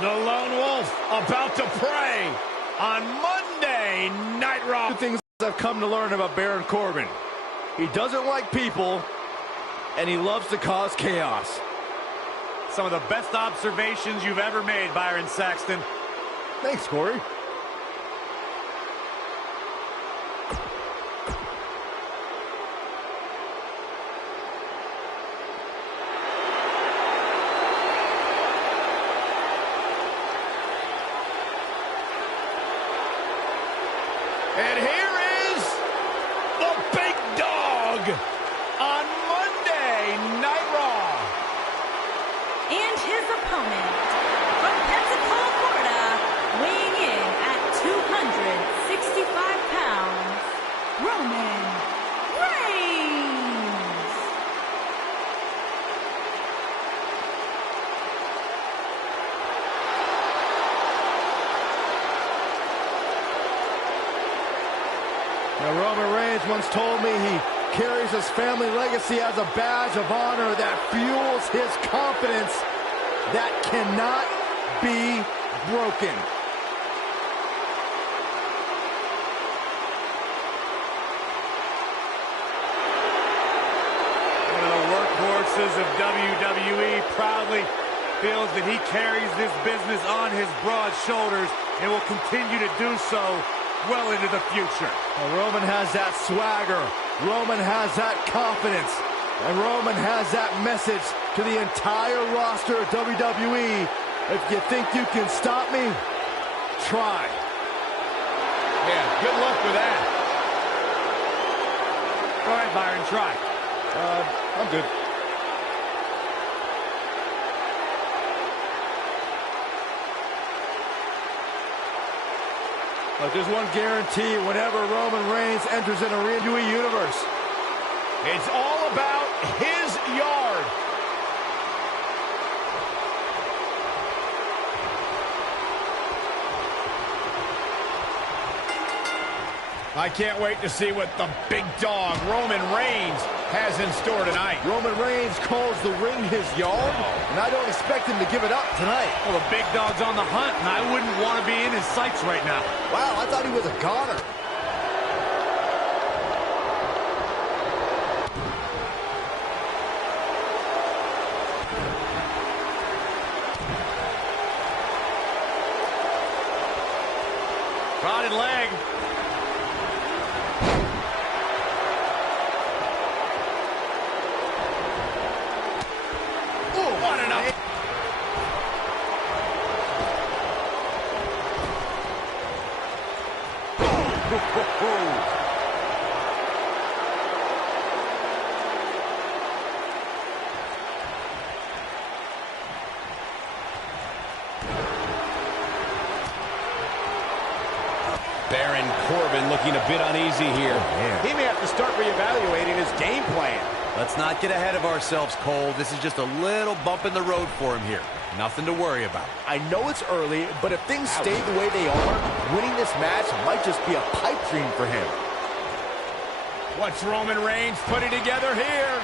The Lone Wolf about to prey on Monday Night Raw. Two things I've come to learn about Baron Corbin. He doesn't like people, and he loves to cause chaos. Some of the best observations you've ever made, Byron Saxton. Thanks, Corey. And here is the big dog on Monday Night Raw. And his opponent, from Pensacola, Florida, weighing in at 265 pounds, Roman Reigns. Now, Roman Reigns once told me he carries his family legacy as a badge of honor that fuels his confidence that cannot be broken. One of the workhorses of WWE proudly feels that he carries this business on his broad shoulders and will continue to do so well into the future. Well, Roman has that swagger. Roman has that confidence. And Roman has that message to the entire roster of WWE. If you think you can stop me, try. Yeah, good luck with that. All right, Byron, try. I'm good. But there's one guarantee whenever Roman Reigns enters an WWE universe. It's all about his yard. I can't wait to see what the big dog, Roman Reigns, has in store tonight. Roman Reigns calls the ring his yard, and I don't expect him to give it up tonight. Well, the big dog's on the hunt, and I wouldn't want to be in his sights right now. Wow, I thought he was a goner. Prodded leg. What an up. Baron Corbin looking a bit uneasy here. He may have to start reevaluating his game plan. Let's not get ahead of ourselves, Cole. This is just a little bump in the road for him here. Nothing to worry about. I know it's early, but if things stay the way they are, winning this match might just be a pipe dream for him. What's Roman Reigns putting together here?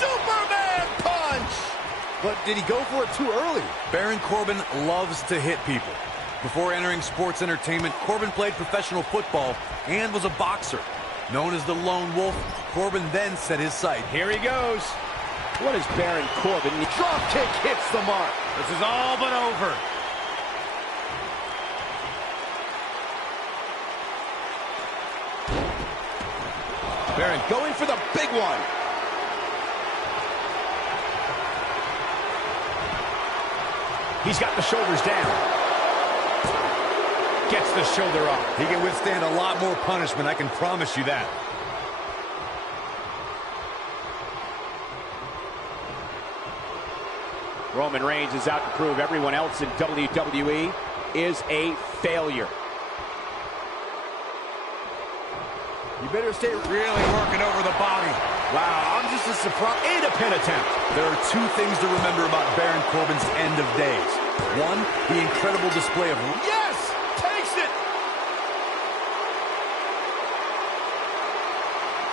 Superman punch! But did he go for it too early? Baron Corbin loves to hit people. Before entering sports entertainment, Corbin played professional football and was a boxer. Known as the Lone Wolf, Corbin then set his sight. Here he goes. What is Baron Corbin? Drop kick hits the mark. This is all but over. Baron going for the big one. He's got the shoulders down. Gets the shoulder up. He can withstand a lot more punishment, I can promise you that. Roman Reigns is out to prove everyone else in WWE is a failure. You better stay Really working over the body. Wow, I'm just as surprised. And a pin attempt. There are two things to remember about Baron Corbin's end of days. One, the incredible display of... Yes! Takes it!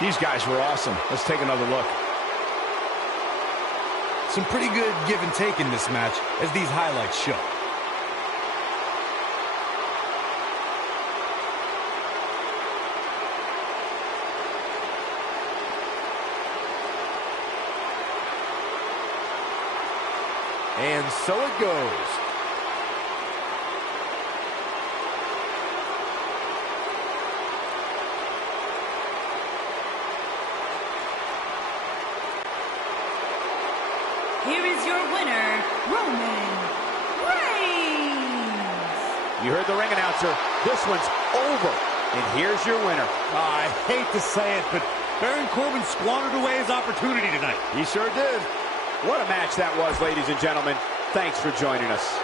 These guys were awesome. Let's take another look. Some pretty good give and take in this match, as these highlights show. And so it goes. Here is your winner, Roman Reigns. You heard the ring announcer. This one's over. And here's your winner. I hate to say it, but Baron Corbin squandered away his opportunity tonight. He sure did. What a match that was, ladies and gentlemen. Thanks for joining us.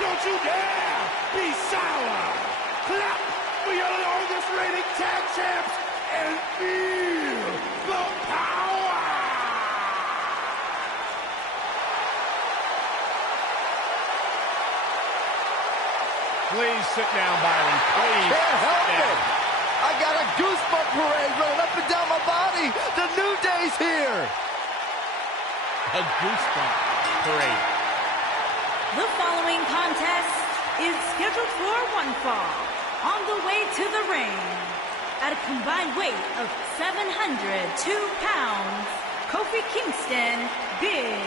Don't you dare be sour. Clap for your longest reigning tag champs and feel the power. Please sit down, Byron. Please. Can't help sit down. it. I got a goosebump parade running up and down my body. The New Day's here. A goosebump parade. The following contest is scheduled for one fall. On the way to the ring, at a combined weight of 702 pounds, Kofi Kingston, Big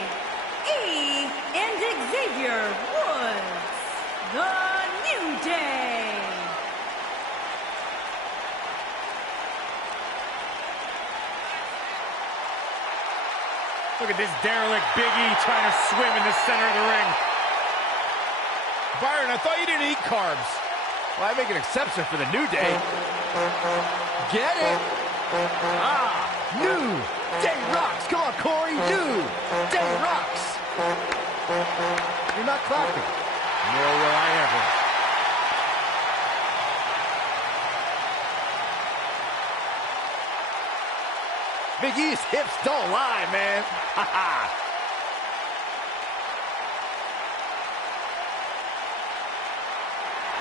E, and Xavier Woods, the New Day. Look at this derelict Big E trying to swim in the center of the ring. Byron, I thought you didn't eat carbs. Well, I make an exception for the New Day. Get it? New Day rocks. Come on, Corey. New Day rocks. You're not clapping. Nor will I ever. Big E's hips don't lie, man. Ha ha.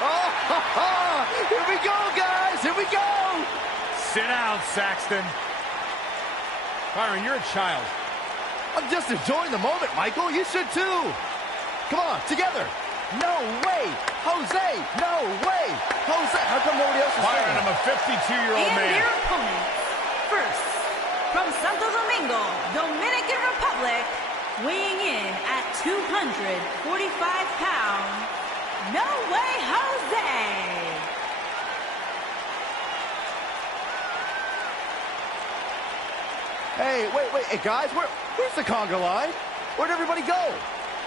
Oh, ha, ha. Here we go, guys. Here we go. Sit down, Saxton. Byron, you're a child. I'm just enjoying the moment, Michael. You should too. Come on, together. No way. Jose. No way. Jose. How come nobody else is Byron, saying? I'm a 52-year-old And man. their opponents, first, from Santo Domingo, Dominican Republic, weighing in at 245 pounds, No Way Jose. Hey, wait. Hey, guys, where's the conga line? Where'd everybody go?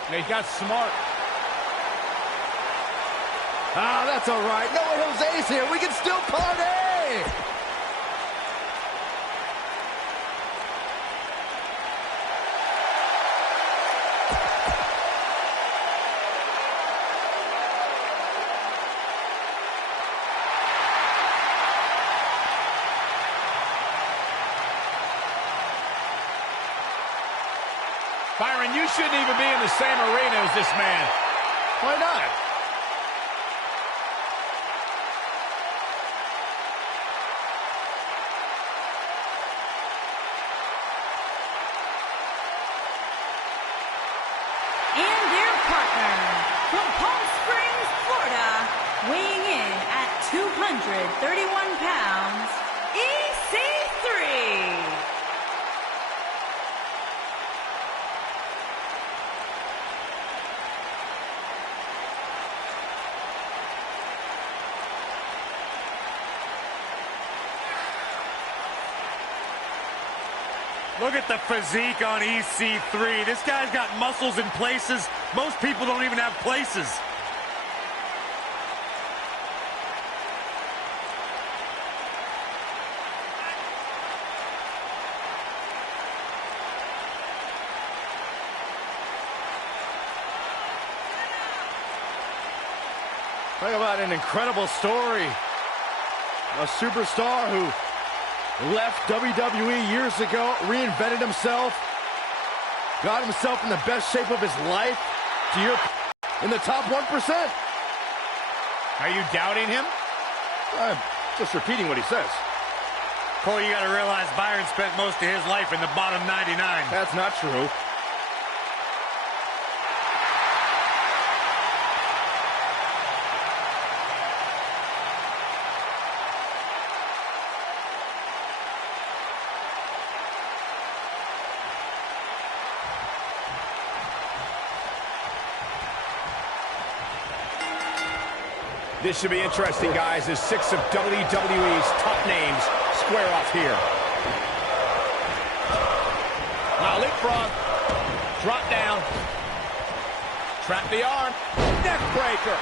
They got smart. Ah, that's all right. No Way Jose's here. We can still party. Byron, you shouldn't even be in the same arena as this man. Why not? And their partner, from Palm Springs, Florida, weighing in at 231 pounds, EC3. Look at the physique on EC3. This guy's got muscles in places most people don't even have places. Talk about an incredible story. A superstar who left WWE years ago, reinvented himself, got himself in the best shape of his life, to your in the top 1%. Are you doubting him? I'm just repeating what he says. Cole, you got to realize Byron spent most of his life in the bottom 99. That's not true. This should be interesting, guys, as 6 of WWE's top names square off here. Now leapfrog, drop down, trap the arm, neck breaker.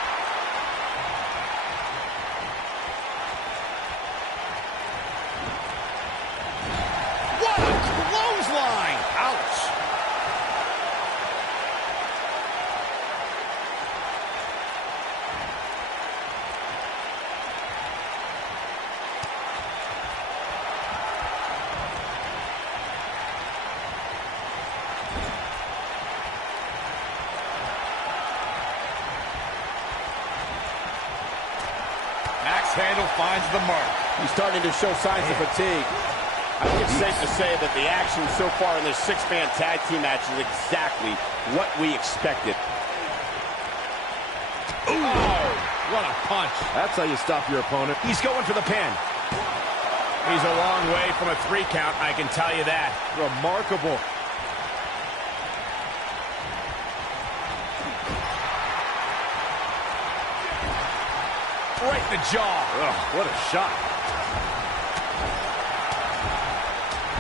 What a clothesline! Ouch! Handle finds the mark. He's starting to show signs of fatigue. I think it's safe to say that the action so far in this 6-man tag team match is exactly what we expected. Oh, what a punch. That's how you stop your opponent. He's going for the pin. He's a long way from a 3 count, I can tell you that. Remarkable. Right in the jaw. Ugh, what a shot.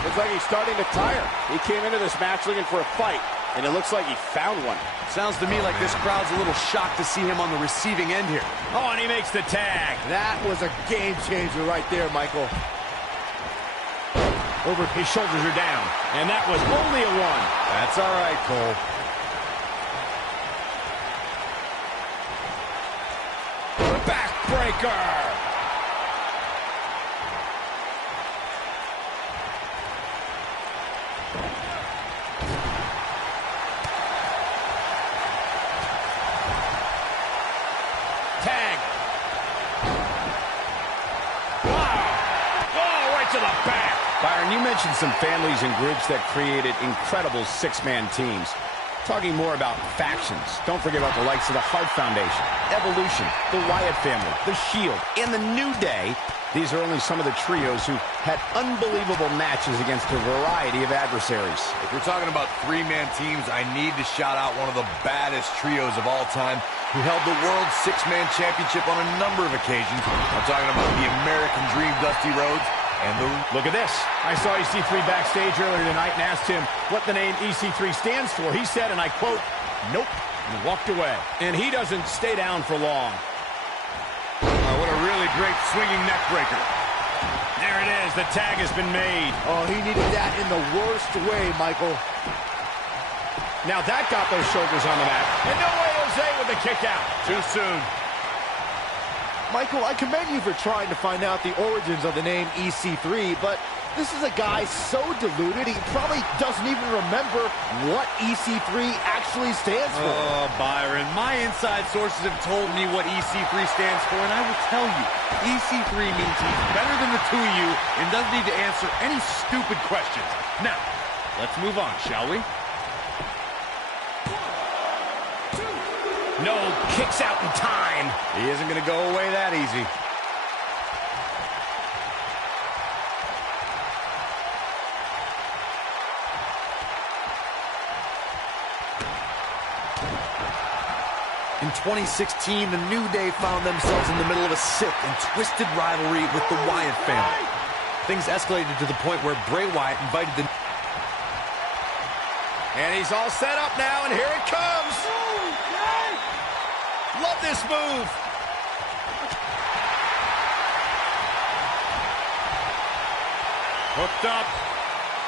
Looks like he's starting to tire. He came into this match looking for a fight. and it looks like he found one. Sounds to me like this crowd's a little shocked to see him on the receiving end here. Oh, and he makes the tag. That was a game changer right there, Michael. Over, his shoulders are down, and that was only a 1. That's all right, Cole. Backbreaker. Tag. Wow. Oh, right to the back. Byron, you mentioned some families and groups that created incredible six-man teams. Talking more about factions, don't forget about the likes of the Hart Foundation, Evolution, the Wyatt family, the Shield, and the New Day. These are only some of the trios who had unbelievable matches against a variety of adversaries. If we're talking about three-man teams, I need to shout out one of the baddest trios of all time who held the World Six-Man Championship on a number of occasions. I'm talking about the American Dream, Dusty Rhodes, and the... Look at this. I saw EC3 backstage earlier tonight and asked him what the name EC3 stands for. He said, and I quote, "Nope," and walked away. And he doesn't stay down for long. What a really great swinging neck breaker. There it is. The tag has been made. Oh, he needed that in the worst way, Michael. Now that got those shoulders on the mat. And no way Jose with the kick out. Too soon. Michael, I commend you for trying to find out the origins of the name EC3, but this is a guy so deluded, he probably doesn't even remember what EC3 actually stands for. Oh, Byron, my inside sources have told me what EC3 stands for, and I will tell you, EC3 means he's better than the two of you and doesn't need to answer any stupid questions. Now, let's move on, shall we? No kicks out in time. He isn't going to go away that easy. In 2016, the New Day found themselves in the middle of a sick and twisted rivalry with the Wyatt family. Things escalated to the point where Bray Wyatt invited the... And he's all set up now, and here it comes. Love this move. Hooked up.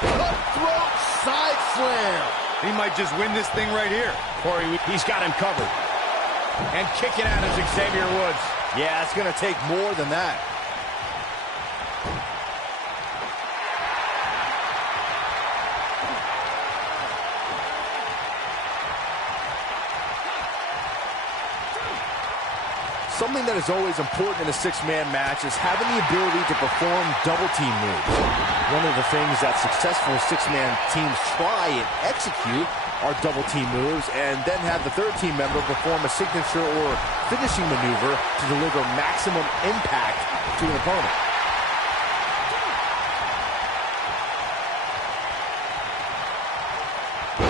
Cutthroat side slam. He might just win this thing right here. Corey, he's got him covered. And kicking out is Xavier Woods. Yeah, it's going to take more than that. Something that is always important in a six-man match is having the ability to perform double-team moves. One of the things that successful six-man teams try and execute are double-team moves, and then have the third team member perform a signature or finishing maneuver to deliver maximum impact to an opponent.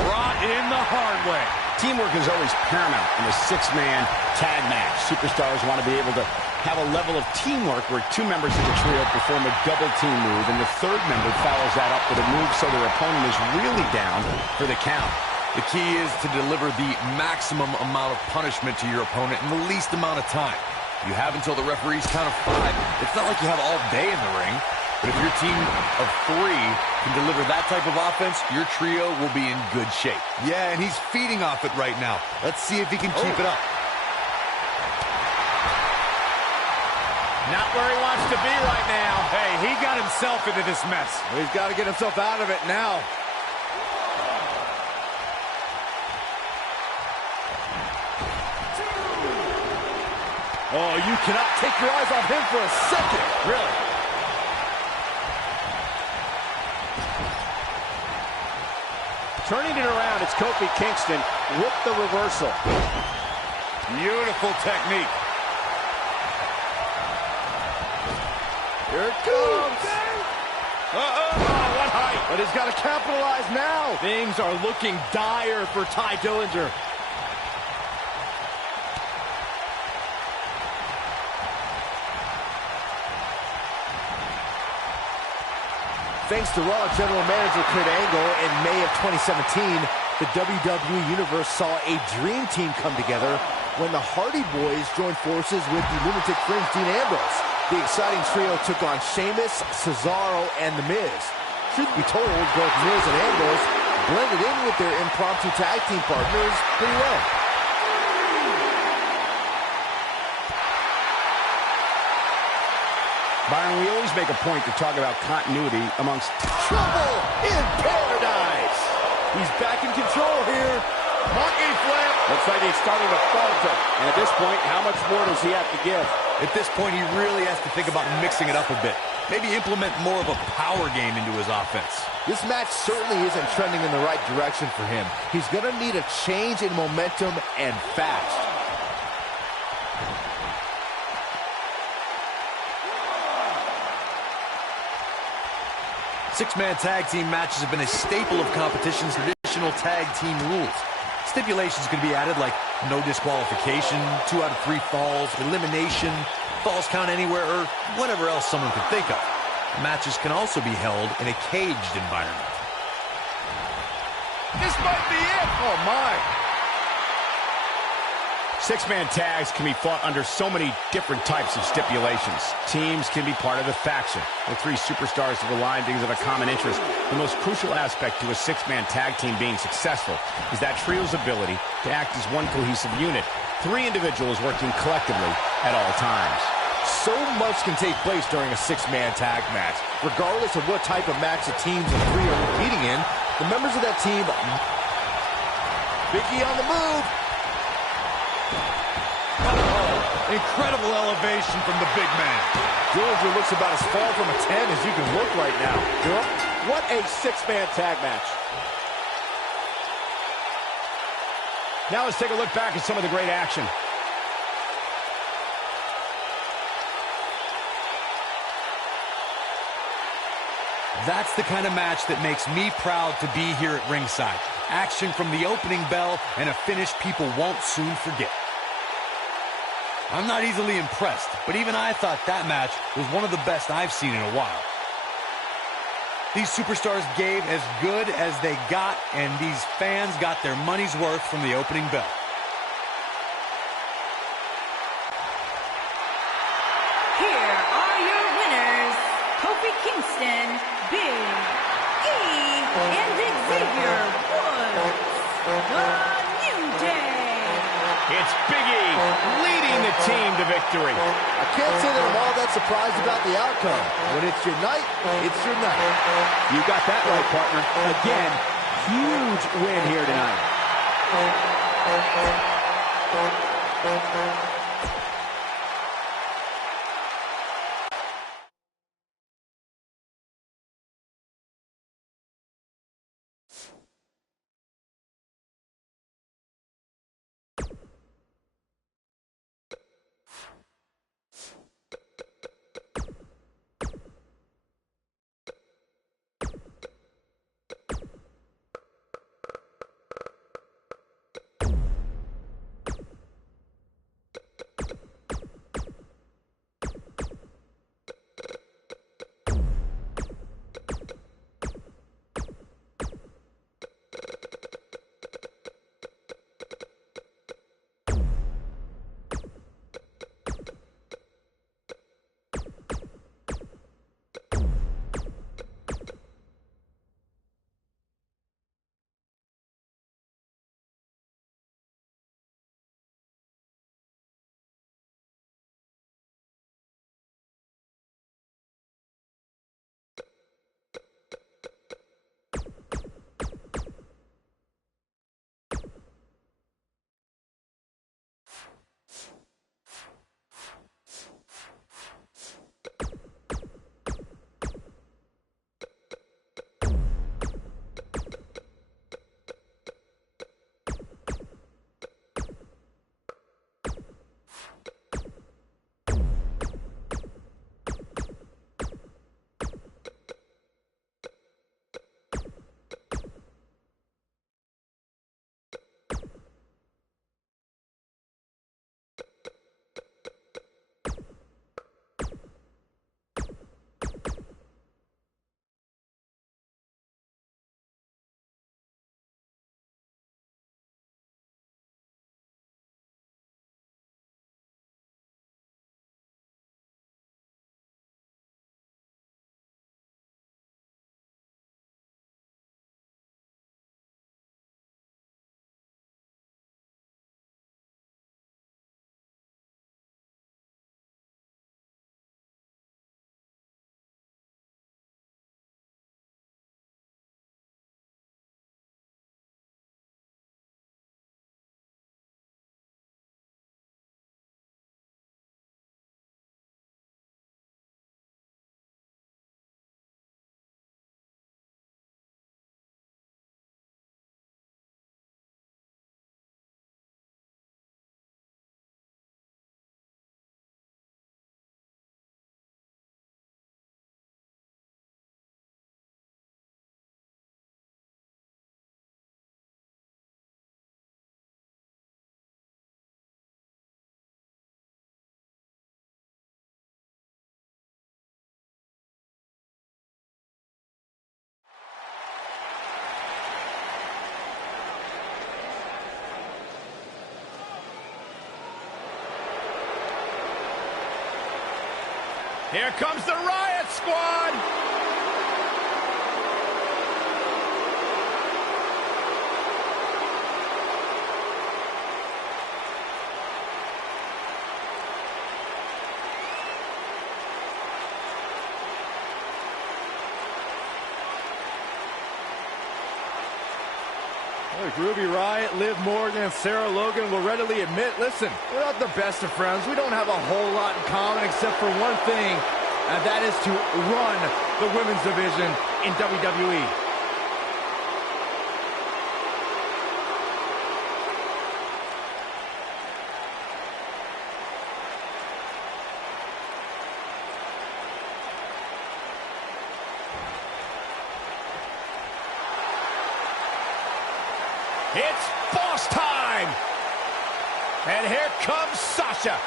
Brought in the hard way. Teamwork is always paramount in a six-man tag match. Superstars want to be able to have a level of teamwork where two members of the trio perform a double-team move, and the third member follows that up with a move so their opponent is really down for the count. The key is to deliver the maximum amount of punishment to your opponent in the least amount of time. You have until the referee's count of 5. It's not like you have all day in the ring. But if your team of 3 can deliver that type of offense, your trio will be in good shape. Yeah, and he's feeding off it right now. Let's see if he can keep it up. Not where he wants to be right now. Hey, he got himself into this mess. He's got to get himself out of it now. Oh, you cannot take your eyes off him for a second. Really? Turning it around, it's Kofi Kingston with the reversal. Beautiful technique. Here it comes. What height? But he's got to capitalize now. Things are looking dire for Ty Dillinger. Thanks to Raw General Manager Kurt Angle in May of 2017, The WWE Universe saw a dream team come together when the Hardy Boys joined forces with the Lunatic Fringe Dean Ambrose. The exciting trio took on Sheamus, Cesaro, and The Miz. Truth be told, both Miz and Ambrose blended in with their impromptu tag team partners pretty well. Byron, we always make a point to talk about continuity amongst... Trouble in paradise! He's back in control here. Monkey flip. Looks like he's starting to falter. And at this point, how much more does he have to give? At this point, he really has to think about mixing it up a bit. Maybe implement more of a power game into his offense. This match certainly isn't trending in the right direction for him. He's going to need a change in momentum and fast. Six-man tag team matches have been a staple of competition's traditional tag team rules. Stipulations can be added like no disqualification, 2 out of 3 falls, elimination, falls count anywhere, or whatever else someone could think of. Matches can also be held in a caged environment. This might be it. Oh, my. Six-man tags can be fought under so many different types of stipulations. Teams can be part of the faction, with 3 superstars that align because of a common interest. The most crucial aspect to a six-man tag team being successful is that trio's ability to act as one cohesive unit. 3 individuals working collectively at all times. So much can take place during a six-man tag match. Regardless of what type of match the teams of 3 are competing in, the members of that team... Big E on the move. Incredible elevation from the big man. Dillinger looks about as far from a 10 as you can look right now. What a six-man tag match. Now let's take a look back at some of the great action. That's the kind of match that makes me proud to be here at ringside. Action from the opening bell and a finish people won't soon forget. I'm not easily impressed, but even I thought that match was one of the best I've seen in a while. These superstars gave as good as they got, and these fans got their money's worth from the opening bell. Here are your winners, Kofi Kingston, Big E, and Xavier Woods. The New Day. It's Big E leading the team to victory. I can't say that I'm all that surprised about the outcome. When it's your night, it's your night. You got that right, partner. Again, huge win here tonight. Here comes the Riot Squad. Look, Ruby Riott, Liv Morgan, and Sarah Logan will readily admit, listen, we're not the best of friends. We don't have a whole lot in common except for one thing, and that is to run the women's division in WWE. It's boss time! And here comes Sasha.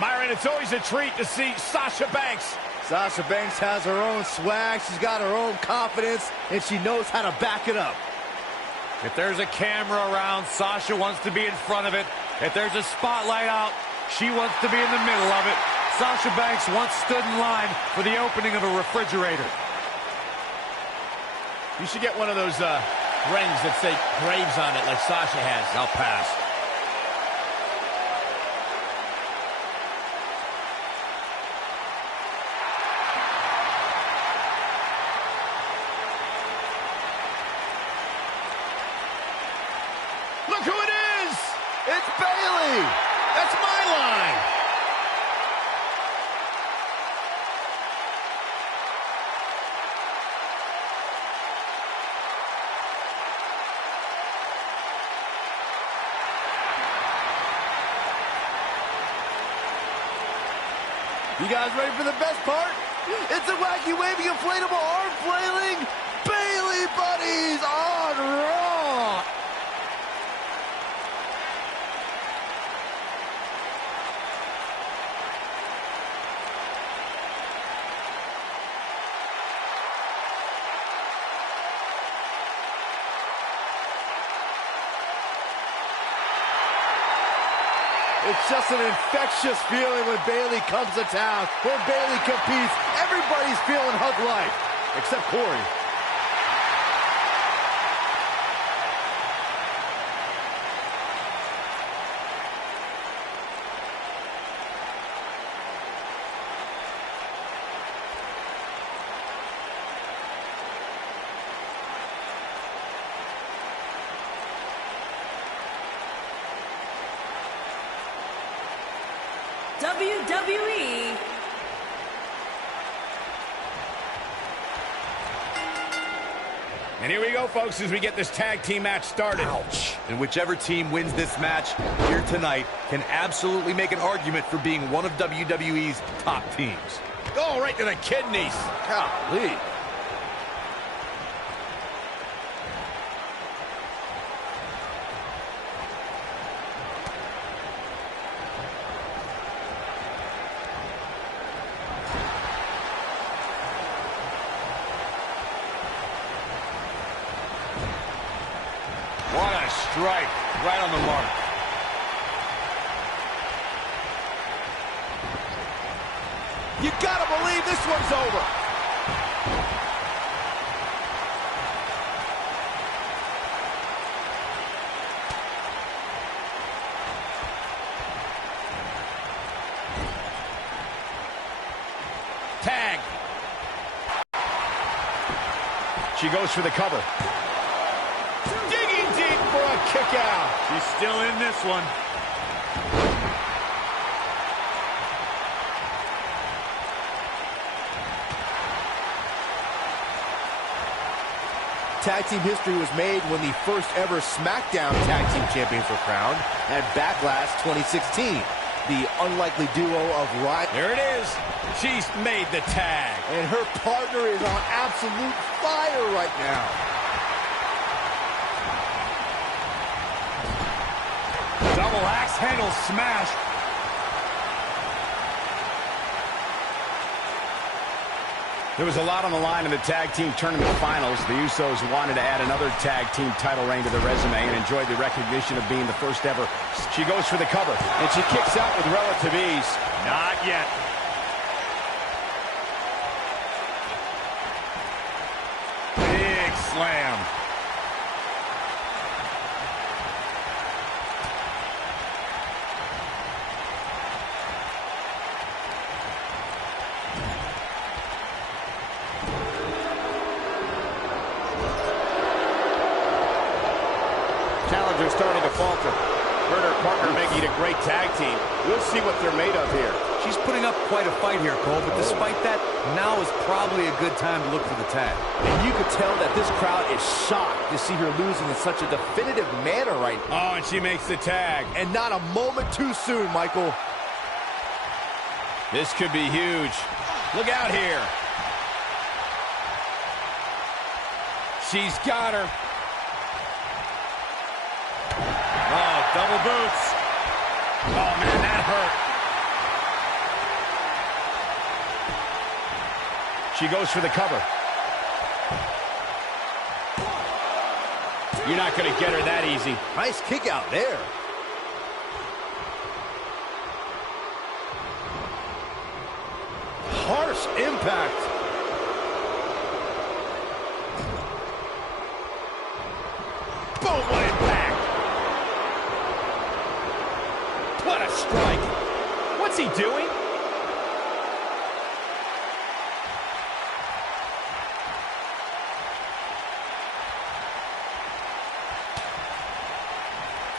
Byron, it's always a treat to see Sasha Banks. Sasha Banks has her own swag, she's got her own confidence, and she knows how to back it up. If there's a camera around, Sasha wants to be in front of it. If there's a spotlight out, she wants to be in the middle of it. Sasha Banks once stood in line for the opening of a refrigerator. You should get one of those rings that say Graves on it like Sasha has. I'll pass. Look who it is! It's Bayley! That's my line! You guys ready for the best part? It's a wacky waving inflatable arm flailing Bayley buddies on Raw! It's just an infectious feeling when Bayley comes to town. When Bayley competes, everybody's feeling hug life, except Corey. WWE. And here we go, folks, as we get this tag team match started. Ouch. And whichever team wins this match here tonight can absolutely make an argument for being one of WWE's top teams. Oh, right to the kidneys. Golly. What a strike. Right on the mark. You gotta believe this one's over. Tag. She goes for the cover. Digging deep for a kick out. She's still in this one. Tag team history was made when the first ever SmackDown Tag Team Champions were crowned at Backlash 2016. The unlikely duo of Riot. There it is. She's made the tag. And her partner is on absolute fire right now. Double axe handle smash. There was a lot on the line in the tag team tournament finals. The Usos wanted to add another tag team title reign to their resume and enjoyed the recognition of being the first ever. She goes for the cover. And she kicks out with relative ease. Not yet. Big slam. Challenger starting to falter. Her and her partner making a great tag team. We'll see what they're made of here. She's putting up quite a fight here, Cole, but despite that, now is probably a good time to look for the tag. And you could tell that this crowd is shocked to see her losing in such a definitive manner right now. Oh, and she makes the tag. And not a moment too soon, Michael. This could be huge. Look out here. She's got her. Oh, double boots. Oh, man, that hurt. She goes for the cover. You're not going to get her that easy. Nice kick out there. Harsh impact. Boom, what impact. What a strike. What's he doing?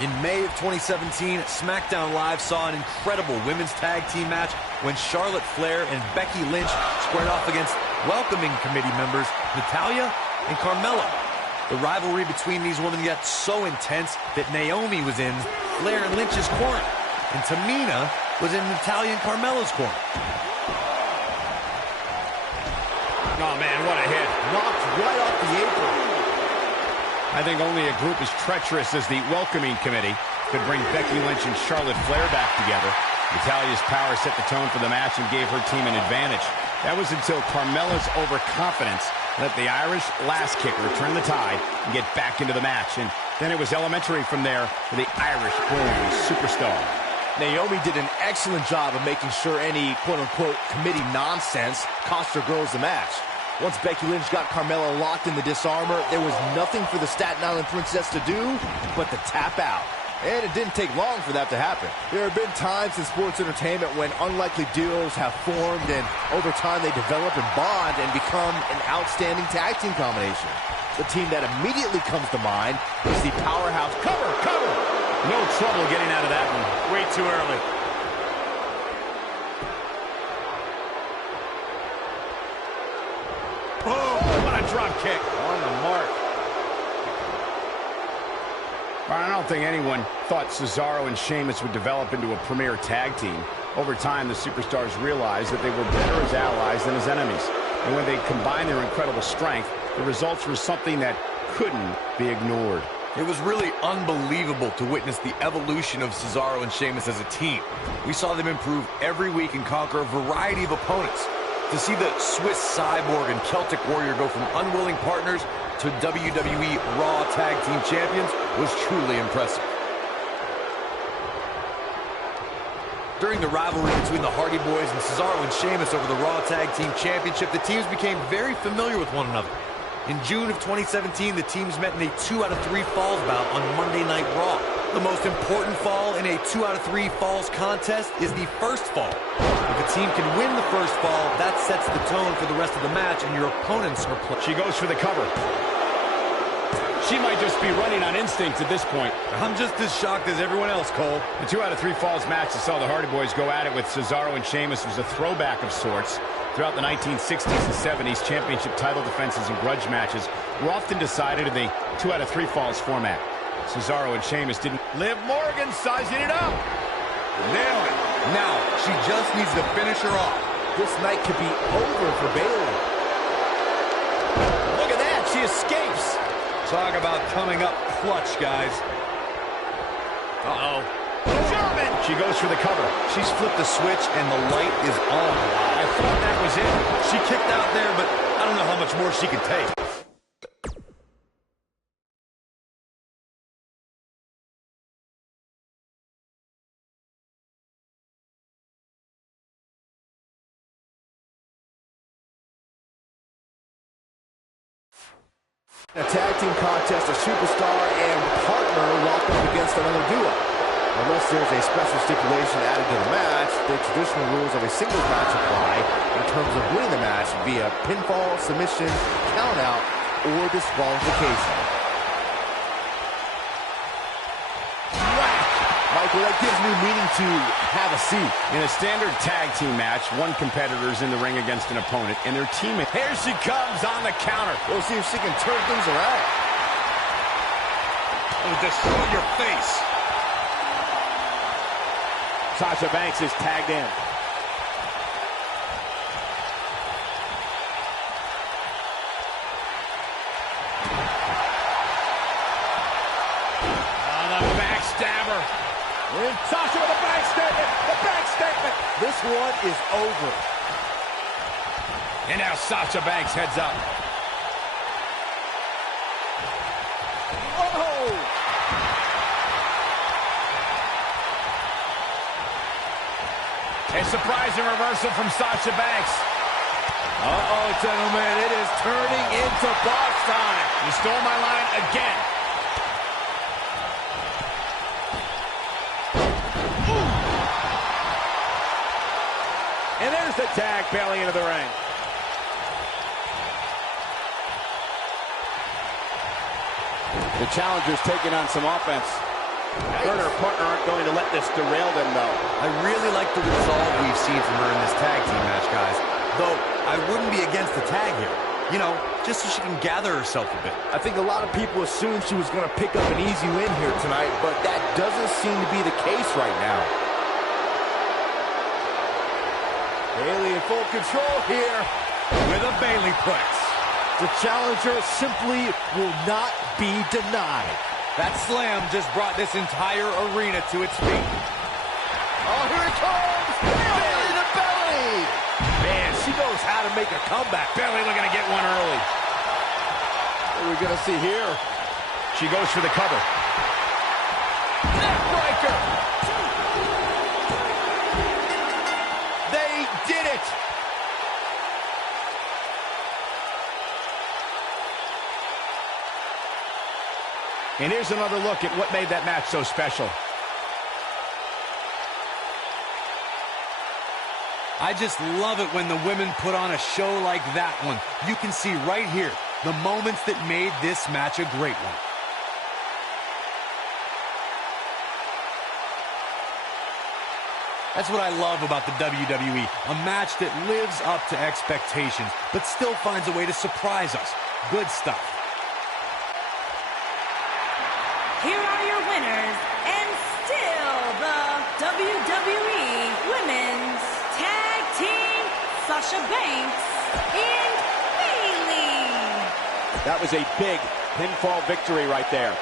In May of 2017, SmackDown Live saw an incredible women's tag team match when Charlotte Flair and Becky Lynch squared off against welcoming committee members Natalya and Carmella. The rivalry between these women got so intense that Naomi was in Flair and Lynch's corner, and Tamina was in Natalya and Carmella's corner. Oh, man, what a hit. Knocked right off the apron. I think only a group as treacherous as the welcoming committee could bring Becky Lynch and Charlotte Flair back together. Natalya's power set the tone for the match and gave her team an advantage. That was until Carmella's overconfidence let the Irish last kicker turn the tide and get back into the match. And then it was elementary from there for the Irish-born superstar. Naomi did an excellent job of making sure any quote-unquote committee nonsense cost her girls the match. Once Becky Lynch got Carmella locked in the disarmor, there was nothing for the Staten Island Princess to do but to tap out. And it didn't take long for that to happen. There have been times in sports entertainment when unlikely duos have formed and over time they develop and bond and become an outstanding tag team combination. The team that immediately comes to mind is the powerhouse cover. No trouble getting out of that one. Way too early. Boom, what a drop kick. On the mark. I don't think anyone thought Cesaro and Sheamus would develop into a premier tag team. Over time, the superstars realized that they were better as allies than as enemies. And when they combined their incredible strength, the results were something that couldn't be ignored. It was really unbelievable to witness the evolution of Cesaro and Sheamus as a team. We saw them improve every week and conquer a variety of opponents. To see the Swiss Cyborg and Celtic Warrior go from unwilling partners to WWE Raw Tag Team Champions was truly impressive. During the rivalry between the Hardy Boys and Cesaro and Sheamus over the Raw Tag Team Championship, the teams became very familiar with one another. In June of 2017, the teams met in a 2 out of 3 falls bout on Monday Night Raw. The most important fall in a 2 out of 3 falls contest is the first fall. If a team can win the first fall, that sets the tone for the rest of the match, and your opponents are playing. She goes for the cover. She might just be running on instinct at this point. I'm just as shocked as everyone else, Cole. The 2 out of 3 falls match that saw the Hardy Boys go at it with Cesaro and Sheamus was a throwback of sorts. Throughout the 1960s and 70s, championship title defenses and grudge matches were often decided in the 2 out of 3 falls format. Cesaro and Sheamus didn't. Liv Morgan sizing it up. Nailed it. Now, she just needs to finish her off. This night could be over for Bayley. Look at that, she escapes. Talk about coming up clutch, guys. Uh-oh. German movement. She goes for the cover. She's flipped the switch, and the light is on. I thought that was it. She kicked out there, but I don't know how much more she can take. In a tag team contest, a superstar and partner lock up against another duo. Unless there's a special stipulation added to the match, the traditional rules of a singles match apply in terms of winning the match via pinfall, submission, countout, or disqualification. Michael, that gives new meaning to have a seat. In a standard tag team match, one competitor's in the ring against an opponent, and their teammate... Here she comes on the counter. We'll see if she can turn things around. It'll destroy your face. Sasha Banks is tagged in. The backstabber. Sasha with a back statement. The back statement. This one is over. And now Sasha Banks heads up. Oh! A surprising reversal from Sasha Banks. Uh-oh, gentlemen, it is turning into boss time. You stole my line again. And there's the tag bailing into the ring. The challenger's taking on some offense. Her and her partner aren't going to let this derail them, though. I really like the resolve we've seen from her in this tag team match, guys. Though, I wouldn't be against the tag here. You know, just so she can gather herself a bit. I think a lot of people assumed she was going to pick up an easy win here tonight, but that doesn't seem to be the case right now. Bayley in full control here With a Bayley press. The challenger simply will not be denied. That slam just brought this entire arena to its feet. Oh, here it comes! Bayley to belly! Man, she knows how to make a comeback. Bayley looking to get one early. What are we going to see here? She goes for the cover. Neckbreaker! They did it! And here's another look at what made that match so special. I just love it when the women put on a show like that one. You can see right here the moments that made this match a great one. That's what I love about the WWE. A match that lives up to expectations, but still finds a way to surprise us. Good stuff. Here are your winners, and still the WWE Women's Tag Team, Sasha Banks and Bayley. That was a big pinfall victory right there.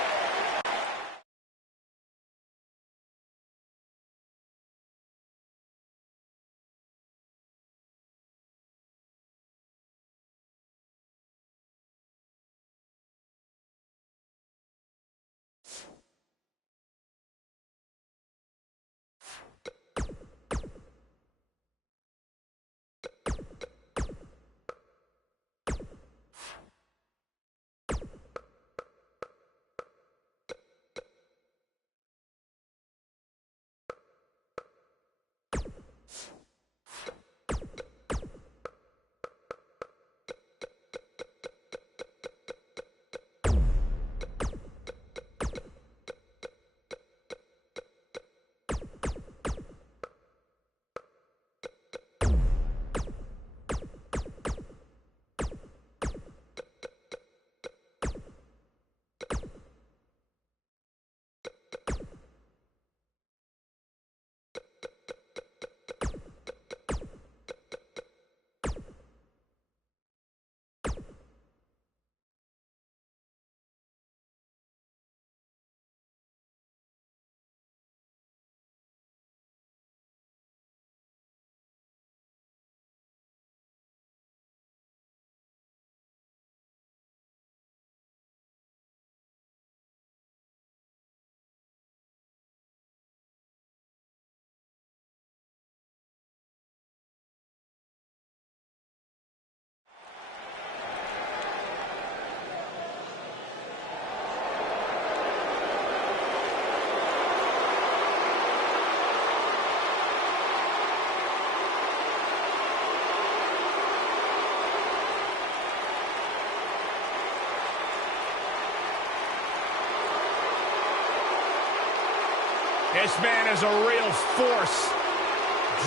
This man is a real force.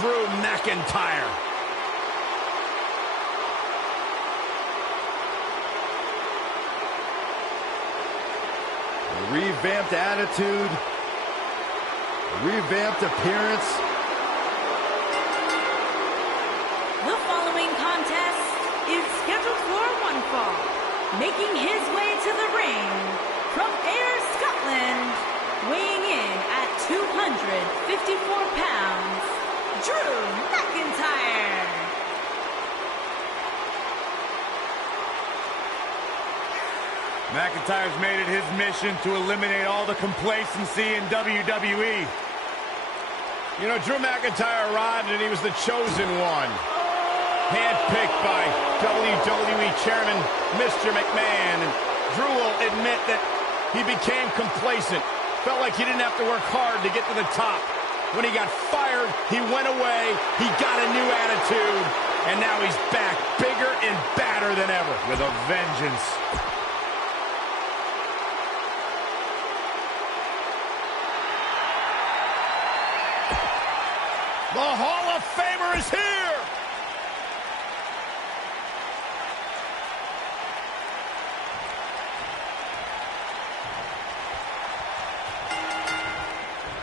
Drew McIntyre. Revamped attitude, revamped appearance. The following contest is scheduled for one fall. Making his way to the ring from Ayr, Scotland, weighing in at 254 pounds, Drew McIntyre. McIntyre's made it his mission to eliminate all the complacency in WWE. You know, Drew McIntyre arrived and he was the chosen one. Handpicked by WWE Chairman Mr. McMahon. And Drew will admit that he became complacent. Felt like he didn't have to work hard to get to the top. When he got fired, he went away. He got a new attitude. And now he's back bigger and badder than ever. With a vengeance. The Hall of Famer is here!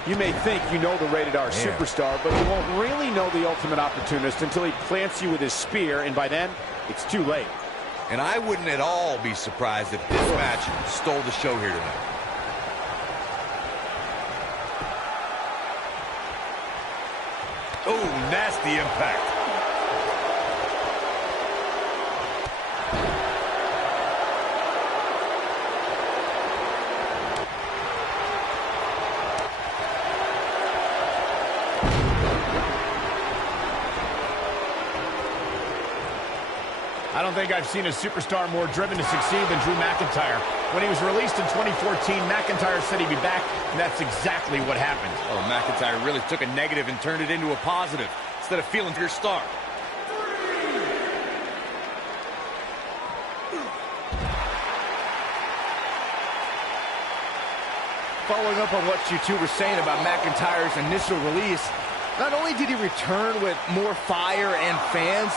You may think you know the Rated R superstar, but you won't really know the ultimate opportunist until he plants you with his spear, and by then, it's too late. And I wouldn't at all be surprised if this match stole the show here tonight. Oh, nasty impact. I don't think I've seen a superstar more driven to succeed than Drew McIntyre. When he was released in 2014, McIntyre said he'd be back, and that's exactly what happened. Oh, McIntyre really took a negative and turned it into a positive instead of feeling your star. Following up on what you two were saying about McIntyre's initial release, not only did he return with more fire and fans,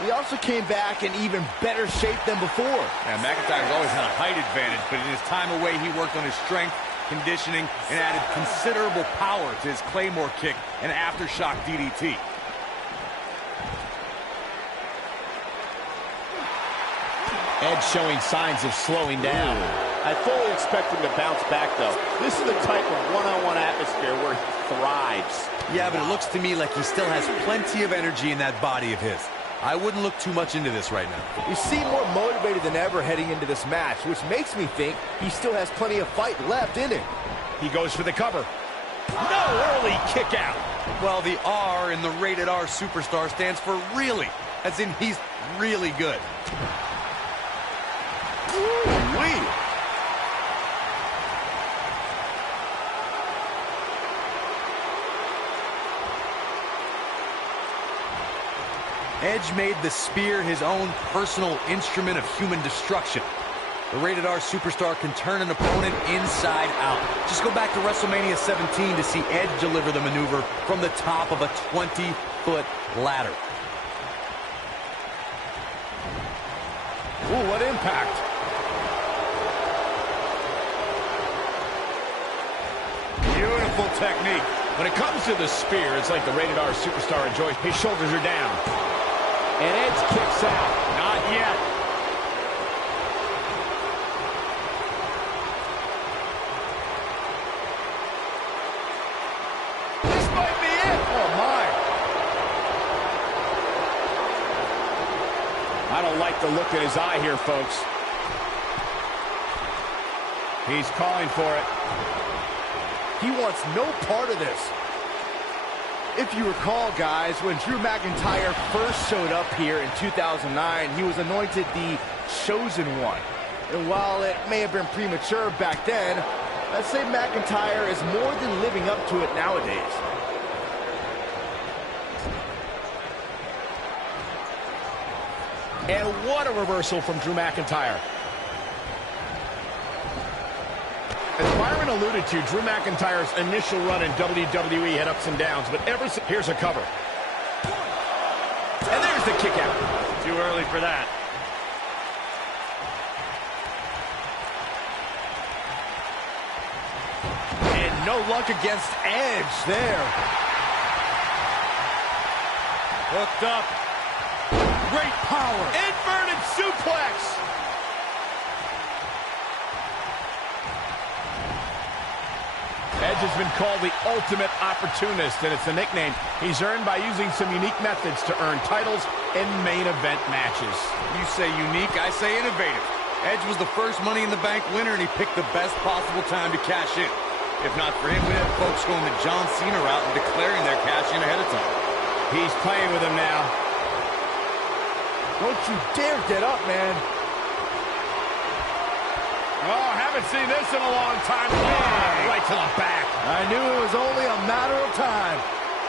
he also came back in even better shape than before. Yeah, McIntyre's always had a height advantage, but in his time away, he worked on his strength, conditioning, and added considerable power to his Claymore kick and aftershock DDT. Edge showing signs of slowing down. I fully expect him to bounce back, though. This is the type of one-on-one atmosphere where he thrives. Yeah, but it looks to me like he still has plenty of energy in that body of his. I wouldn't look too much into this right now. He seemed more motivated than ever heading into this match, which makes me think he still has plenty of fight left in him. He goes for the cover. No early kick out. Well, the R in the Rated R Superstar stands for really, as in he's really good. Woo-wee. Edge made the spear his own personal instrument of human destruction. The Rated R Superstar can turn an opponent inside out. Just go back to WrestleMania 17 to see Edge deliver the maneuver from the top of a 20-foot ladder. Ooh, what impact. Beautiful technique. When it comes to the spear, it's like the Rated R Superstar enjoys. His shoulders are down. And Edge kicks out. Not yet. This might be it. Oh, my. I don't like the look in his eye here, folks. He's calling for it. He wants no part of this. If you recall, guys, when Drew McIntyre first showed up here in 2009, he was anointed the Chosen One. And while it may have been premature back then, I'd say McIntyre is more than living up to it nowadays. And what a reversal from Drew McIntyre. As Byron alluded to Drew McIntyre's initial run in WWE had ups and downs, but here's a cover. And there's the kick out. Too early for that. And no luck against Edge there. Hooked up. Great power. Inverted suplex. Edge has been called the ultimate opportunist, and it's a nickname he's earned by using some unique methods to earn titles in main event matches. You say unique, I say innovative. Edge was the first Money in the Bank winner, and he picked the best possible time to cash in. If not for him, we'd have folks going the John Cena route and declaring their cash in ahead of time. He's playing with him now. Don't you dare get up, man. Oh, haven't seen this in a long time. Oh, right to the back. I knew it was only a matter of time.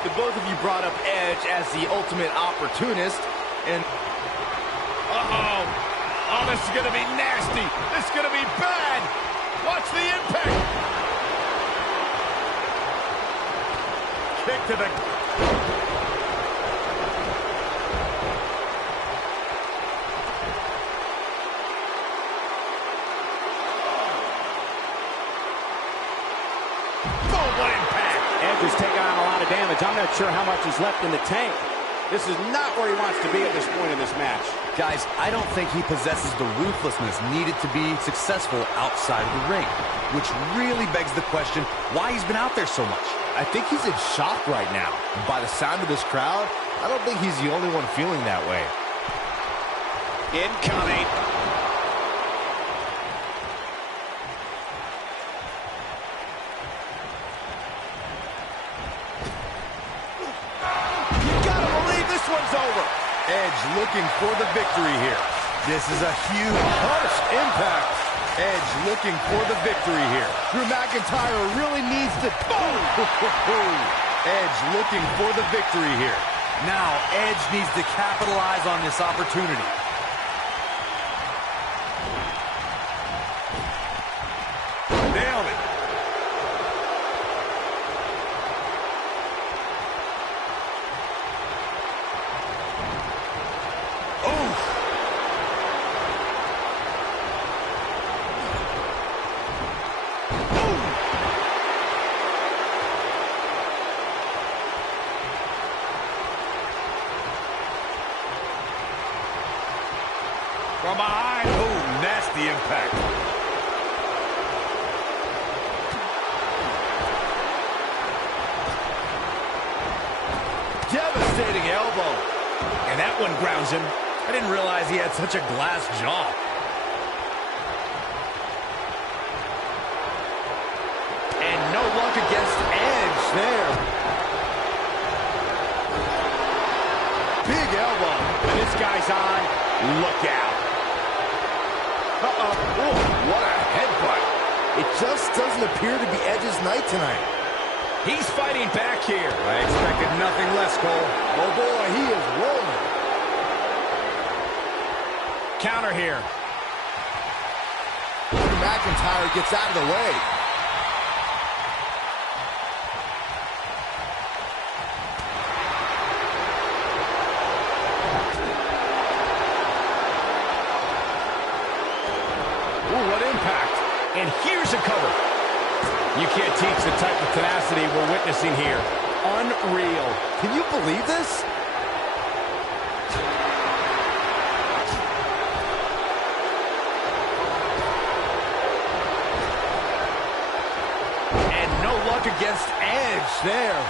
The both of you brought up Edge as the ultimate opportunist, and... Uh-oh. Oh, this is going to be nasty. This is going to be bad. Watch the impact. Kick to the... Edge has taken on a lot of damage. I'm not sure how much is left in the tank. This is not where he wants to be at this point in this match. Guys, I don't think he possesses the ruthlessness needed to be successful outside of the ring, which really begs the question why he's been out there so much. I think he's in shock right now. By the sound of this crowd, I don't think he's the only one feeling that way. Incoming. Over. Edge looking for the victory here. This is a huge harsh impact. Edge looking for the victory here. Drew McIntyre really needs to... Boom! Edge looking for the victory here. Now, Edge needs to capitalize on this opportunity. Nailed it. From behind. Oh, nasty impact. Devastating elbow. And that one grounds him. I didn't realize he had such a glass jaw. And no luck against Edge there. Big elbow. When this guy's on, look out. Uh-oh. Oh, what a headbutt. It just doesn't appear to be Edge's night tonight. He's fighting back here. I expected nothing less, Cole. Oh, boy, he is rolling. Counter here. McIntyre gets out of the way. Ooh, what impact. And here's a cover. You can't teach the type of tenacity we're witnessing here. Unreal. Can you believe this? And no luck against Edge there.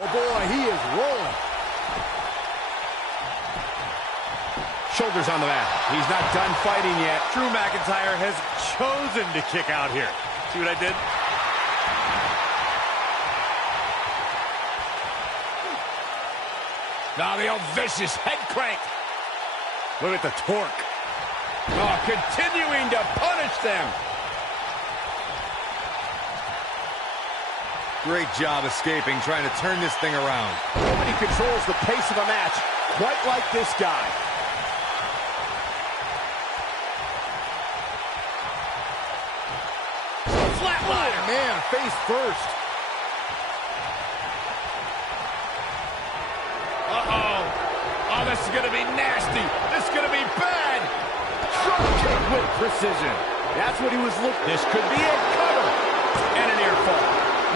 Oh boy, he is rolling. Shoulders on the mat. He's not done fighting yet. Drew McIntyre has chosen to kick out here. See what I did? Now the old vicious head crank. Look at the torque. Oh, continuing to punish them. Great job escaping, trying to turn this thing around. Nobody controls the pace of a match quite like this guy. flatliner. Oh, man, face first. Uh-oh. Oh, this is going to be nasty. This is going to be bad. Drop kick with precision. That's what he was looking for. This could be it. Cover. And an near fall.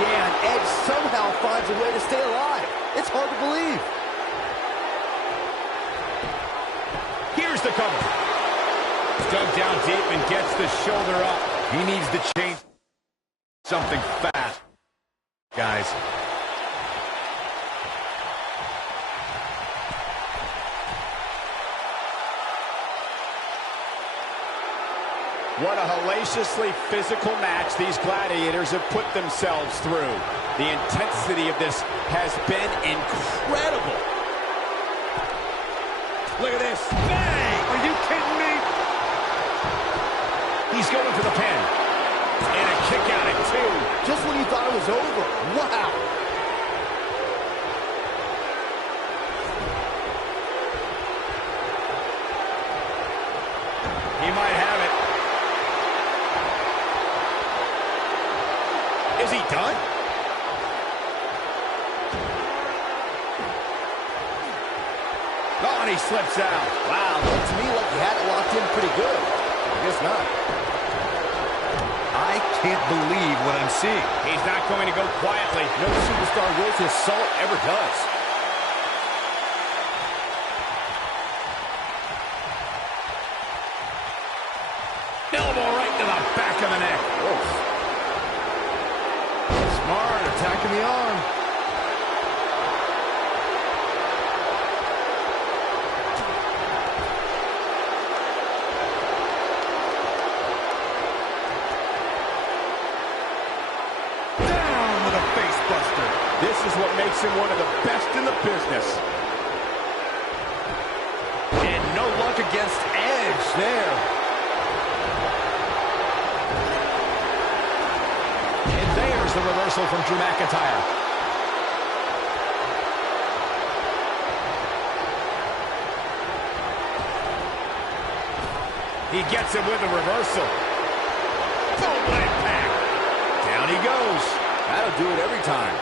Yeah, and Edge somehow finds a way to stay alive. It's hard to believe. Here's the cover. Dug down deep and gets the shoulder up. He needs to change something fast, guys. What a hellaciously physical match these gladiators have put themselves through. The intensity of this has been incredible. Look at this. Bang! Are you kidding me? He's going for the pin. And a kick out at 2. Just when you thought it was over. Wow. He might have it. Is he done? Oh, and he slips out. Wow, looked to me like he had it locked in pretty good. I guess not. I can't believe what I'm seeing. He's not going to go quietly. No superstar worth his salt ever does. Elbow right to the back of the neck. Smart, attacking the arm. Down with a face buster. This is what makes him one of the best in the business. And no luck against Edge there. And there's the reversal from Drew McIntyre. He gets it with a reversal. Boom, what impact. Down he goes. That'll do it every time.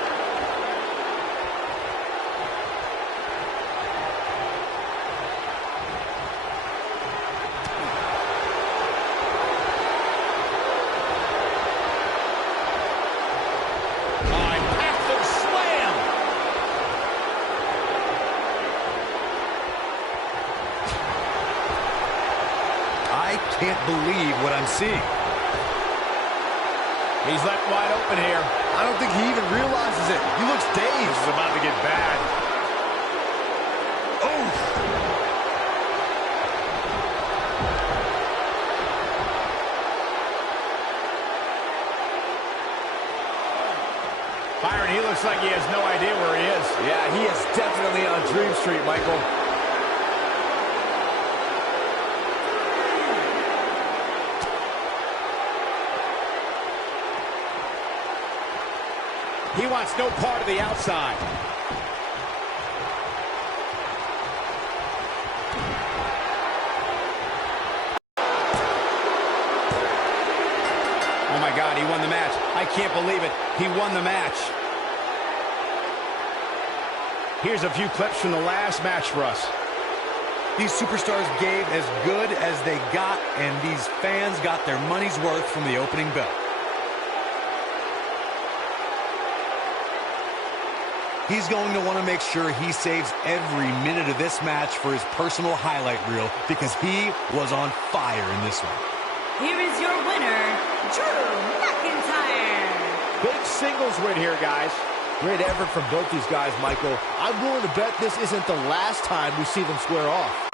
Can't believe what I'm seeing. He's left wide open here. I don't think he even realizes it. He looks dazed. This is about to get bad. Oh! Byron, he looks like he has no idea where he is. Yeah, he is definitely on Dream Street, Michael. He wants no part of the outside. Oh my God, he won the match. I can't believe it. He won the match. Here's a few clips from the last match for us. These superstars gave as good as they got, and these fans got their money's worth from the opening bell. He's going to want to make sure he saves every minute of this match for his personal highlight reel because he was on fire in this one. Here is your winner, Drew McIntyre. Big singles win here, guys. Great effort from both these guys, Michael. I'm willing to bet this isn't the last time we see them square off.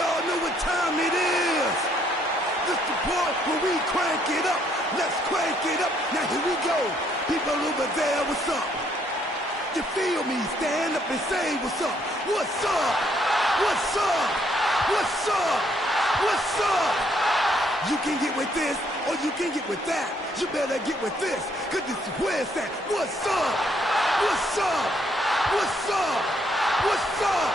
Y'all know what time it is. This the part where we crank it up. Let's crank it up. Now here we go. People over there, what's up? You feel me? Stand up and say what's up. What's up? What's up? What's up? What's up? You can get with this or you can get with that. You better get with this, cause this is where it's at. What's up? What's up? What's up? What's up?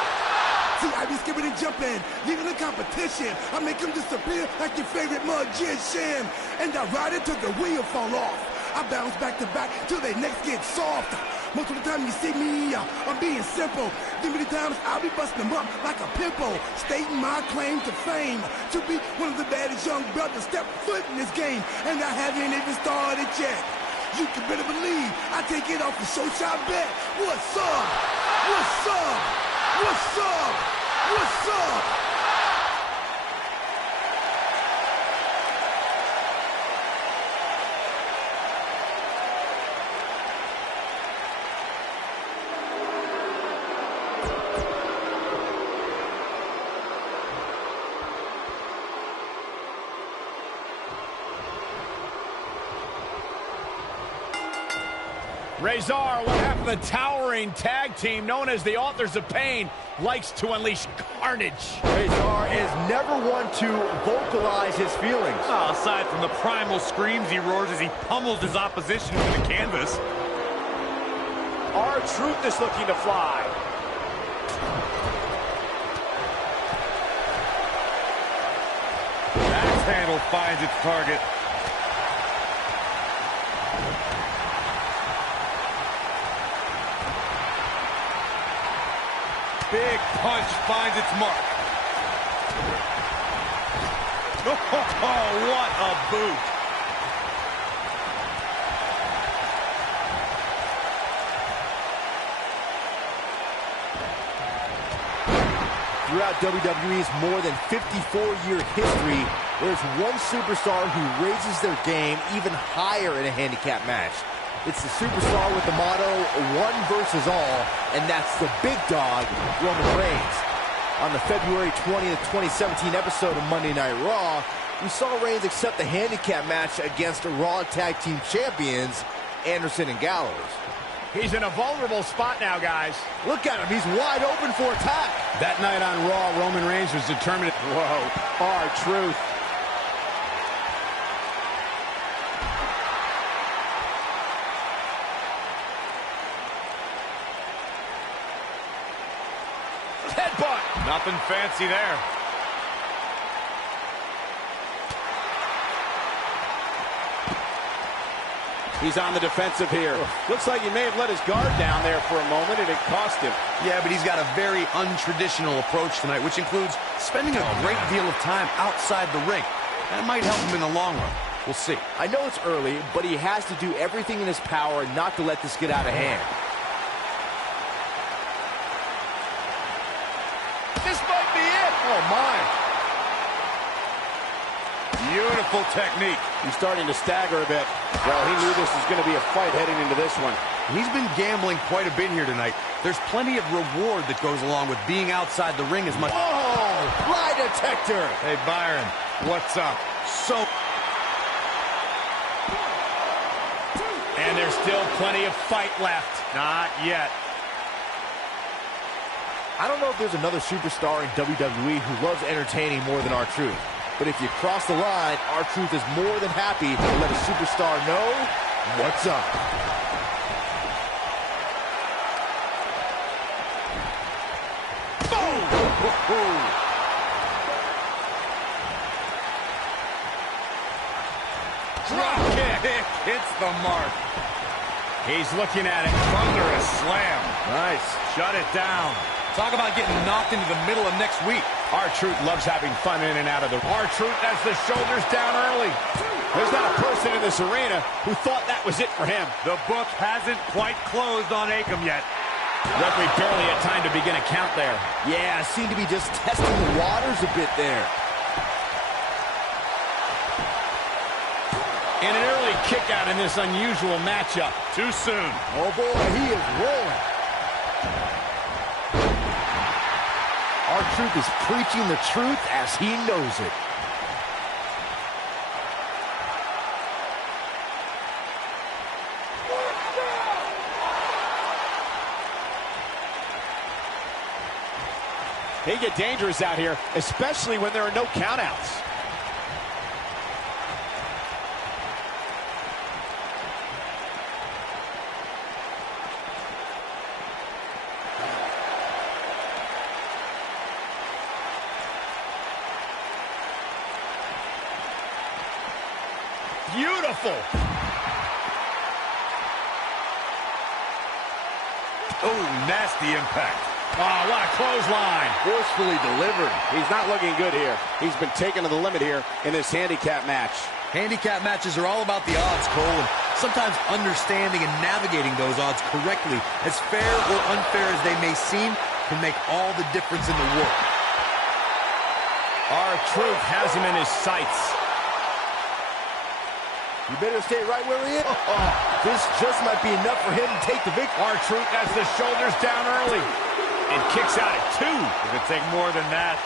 See, I be skipping and jumping, leaving the competition. I make them disappear like your favorite magician. And I ride it till the wheel fall off. I bounce back to back till their necks get soft. Most of the time you see me, I'm being simple. Limited times I'll be busting them up like a pimple. Stating my claim to fame, to be one of the baddest young brothers step foot in this game. And I haven't even started yet. You can better believe I take it off the show shot bet. What's up? What's up? What's up? What's up? Razor, one half of the towering tag team known as the Authors of Pain, likes to unleash carnage. Razor is never one to vocalize his feelings. Oh, aside from the primal screams he roars as he pummels his opposition to the canvas. R-Truth is looking to fly. Axe handle finds its target. Big punch finds its mark. Oh, what a boot. Throughout WWE's more than 54-year history, there's one superstar who raises their game even higher in a handicap match. It's the superstar with the motto, one versus all, and that's the big dog, Roman Reigns. On the February 20th, 2017 episode of Monday Night Raw, we saw Reigns accept the handicap match against Raw Tag Team Champions, Anderson and Gallows. He's in a vulnerable spot now, guys. Look at him, he's wide open for attack. That night on Raw, Roman Reigns was determined. Whoa, R-Truth. Headbutt. Nothing fancy there. He's on the defensive here. Looks like he may have let his guard down there for a moment, and it cost him. Yeah, but he's got a very untraditional approach tonight, which includes spending a great deal of time outside the ring. That might help him in the long run. We'll see. I know it's early, but he has to do everything in his power not to let this get out of hand. This might be it. Oh, my. Beautiful technique. He's starting to stagger a bit. Well, he knew this was going to be a fight heading into this one. He's been gambling quite a bit here tonight. There's plenty of reward that goes along with being outside the ring as much. Oh, lie detector. Hey, Byron, what's up? So... And there's still plenty of fight left. Not yet. I don't know if there's another superstar in WWE who loves entertaining more than R-Truth. But if you cross the line, R-Truth is more than happy to let a superstar know what's up. Boom! Drop kick. Hits the mark. He's looking at it. Thunderous slam. Nice. Shut it down. Talk about getting knocked into the middle of next week. R-Truth loves having fun in and out of the... R-Truth has the shoulders down early. There's not a person in this arena who thought that was it for him. The book hasn't quite closed on Akam yet. Referee barely had time to begin a count there. Yeah, seemed to be just testing the waters a bit there. And an early kick out in this unusual matchup. Too soon. Oh, boy, he is rolling. R-Truth is preaching the truth as he knows it. They get dangerous out here, especially when there are no countouts. Beautiful. Oh, nasty impact. Oh, what a clothesline. Forcefully delivered. He's not looking good here. He's been taken to the limit here in this handicap match. Handicap matches are all about the odds, Cole, and sometimes understanding and navigating those odds correctly, as fair or unfair as they may seem, can make all the difference in the world. R-Truth has him in his sights. You better stay right where he is. This just might be enough for him to take the victory. R-Truth has the shoulders down early and kicks out at 2. It could take more than that.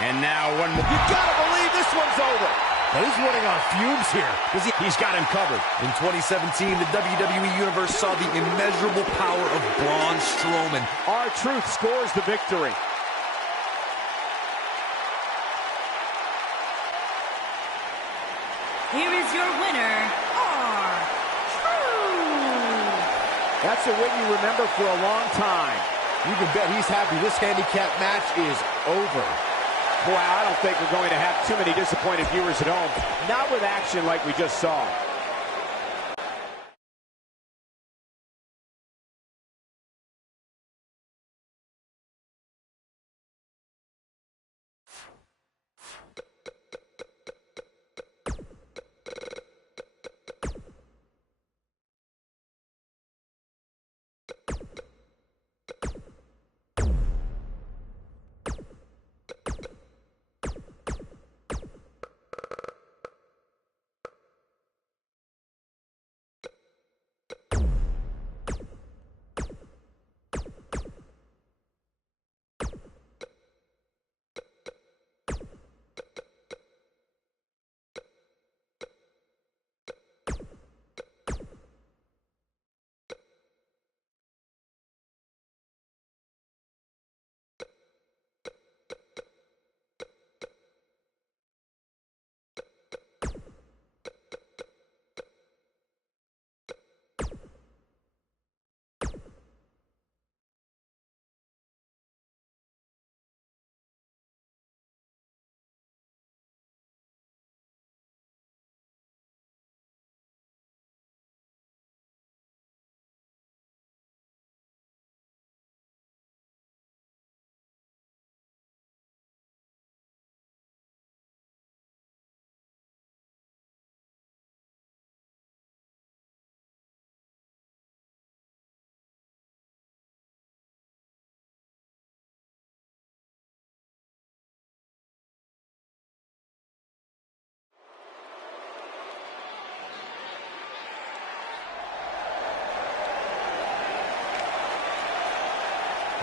And now one more. You gotta believe this one's over. But he's running on fumes here. He's got him covered. In 2017, the WWE Universe saw the immeasurable power of Braun Strowman. R-Truth scores the victory. Here is your winner, R-Truth. That's a win you remember for a long time. You can bet he's happy this handicap match is over. Boy, I don't think we're going to have too many disappointed viewers at home. Not with action like we just saw.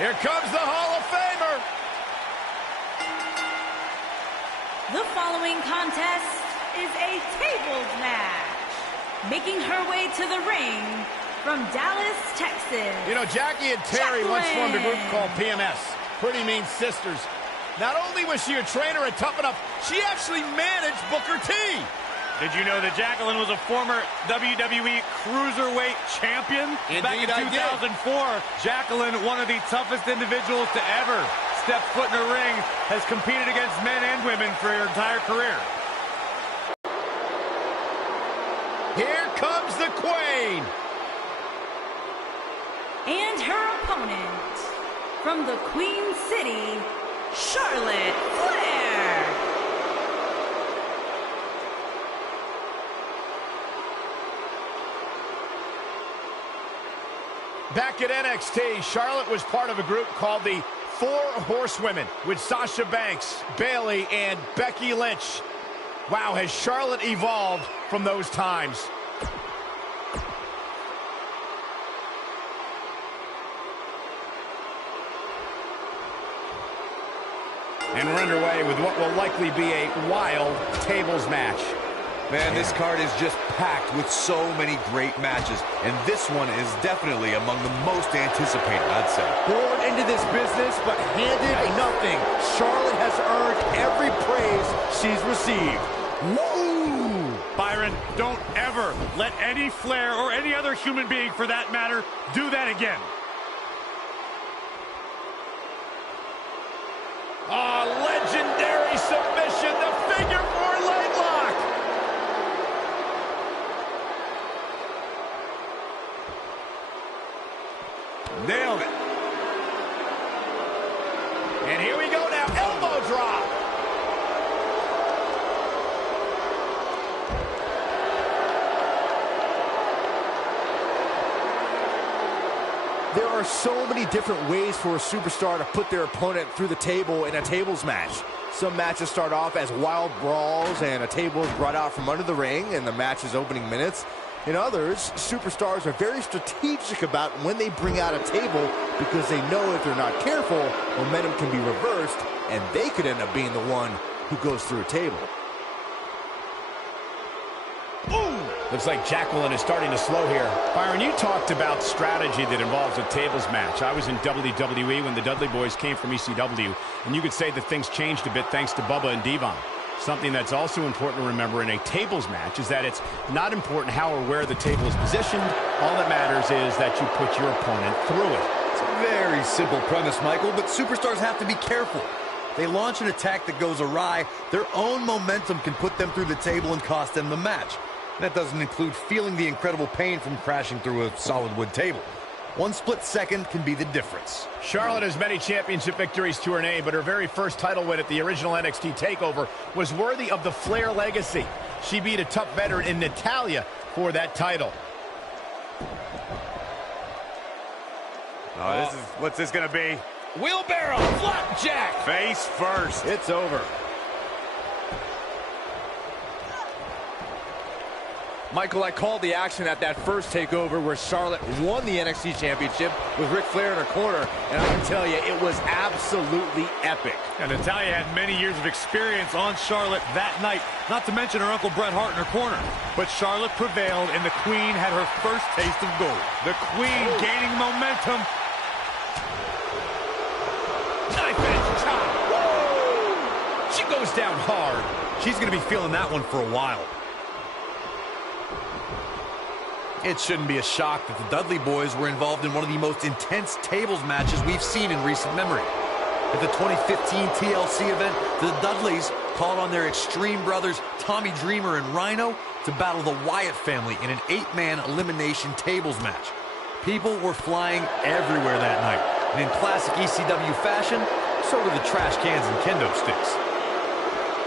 Here comes the Hall of Famer. The following contest is a tables match. Making her way to the ring from Dallas, Texas. You know, Jackie and Terry once formed a group called PMS, Pretty Mean Sisters. Not only was she a trainer at Tough Enough, she actually managed Booker T. Did you know that Jacqueline was a former WWE Cruiserweight champion? Back in 2004, Jacqueline, one of the toughest individuals to ever step foot in a ring, has competed against men and women for her entire career. Here comes the Queen. And her opponent, from the Queen City, Charlotte Flair. Back at NXT, Charlotte was part of a group called the Four Horsewomen with Sasha Banks, Bayley, and Becky Lynch. Wow, has Charlotte evolved from those times. And we're underway with what will likely be a wild tables match. Man, this card is just packed with so many great matches, and this one is definitely among the most anticipated, I'd say. Born into this business, but handed nothing. Charlotte has earned every praise she's received. Woo! Byron, don't ever let any Flair or any other human being, for that matter, do that again. A legendary submission, the figure four leg lock. Nailed it. And here we go now, elbow drop. There are so many different ways for a superstar to put their opponent through the table in a tables match. Some matches start off as wild brawls and a table is brought out from under the ring in the match's opening minutes. In others, superstars are very strategic about when they bring out a table because they know if they're not careful, momentum can be reversed and they could end up being the one who goes through a table. Looks like Jacqueline is starting to slow here. Byron, you talked about strategy that involves a tables match. I was in WWE when the Dudley Boys came from ECW, and you could say that things changed a bit thanks to Bubba and Devon. Something that's also important to remember in a tables match is that it's not important how or where the table is positioned. All that matters is that you put your opponent through it. It's a very simple premise, Michael, but superstars have to be careful. They launch an attack that goes awry, their own momentum can put them through the table and cost them the match. That doesn't include feeling the incredible pain from crashing through a solid wood table. One split second can be the difference. Charlotte has many championship victories to her name, but her very first title win at the original NXT TakeOver was worthy of the Flair legacy. She beat a tough veteran in Natalya for that title. Oh, what's this gonna be? Wheelbarrow, flapjack. Face first. It's over. Michael, I called the action at that first takeover where Charlotte won the NXT Championship with Ric Flair in her corner, and I can tell you, it was absolutely epic. And Natalya had many years of experience on Charlotte that night, not to mention her Uncle Bret Hart in her corner. But Charlotte prevailed, and the Queen had her first taste of gold. The Queen gaining momentum. Knife edge chop. Woo! She goes down hard. She's going to be feeling that one for a while. It shouldn't be a shock that the Dudley Boys were involved in one of the most intense tables matches we've seen in recent memory. At the 2015 TLC event, the Dudleys called on their Extreme brothers Tommy Dreamer and Rhino to battle the Wyatt family in an 8-man elimination tables match. People were flying everywhere that night, and in classic ECW fashion, so were the trash cans and kendo sticks.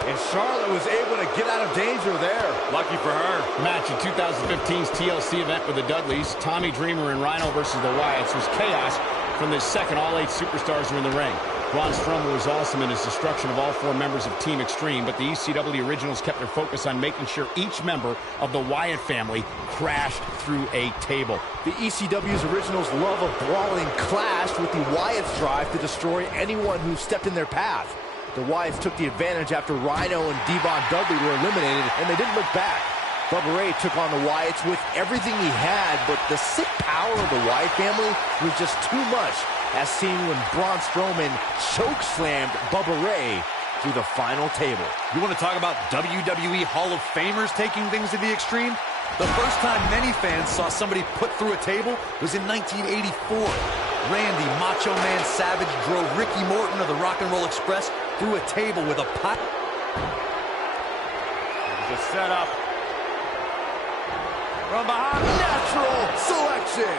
And Charlotte was able to get out of danger there. Lucky for her. Match of 2015's TLC event with the Dudleys, Tommy Dreamer and Rhino versus the Wyatts, was chaos from the second all 8 superstars were in the ring. Braun Strowman was awesome in his destruction of all 4 members of Team Extreme, but the ECW originals kept their focus on making sure each member of the Wyatt family crashed through a table. The ECW's originals' love of brawling clashed with the Wyatts' drive to destroy anyone who stepped in their path. The Wyatts took the advantage after Rhino and Devon Dudley were eliminated, and they didn't look back. Bubba Ray took on the Wyatts with everything he had, but the sick power of the Wyatt family was just too much, as seen when Braun Strowman chokeslammed Bubba Ray through the final table. You want to talk about WWE Hall of Famers taking things to the extreme? The first time many fans saw somebody put through a table was in 1984. Randy Macho Man Savage drove Ricky Morton of the Rock and Roll Express through a table with a pot. There's a setup. From behind. Natural selection.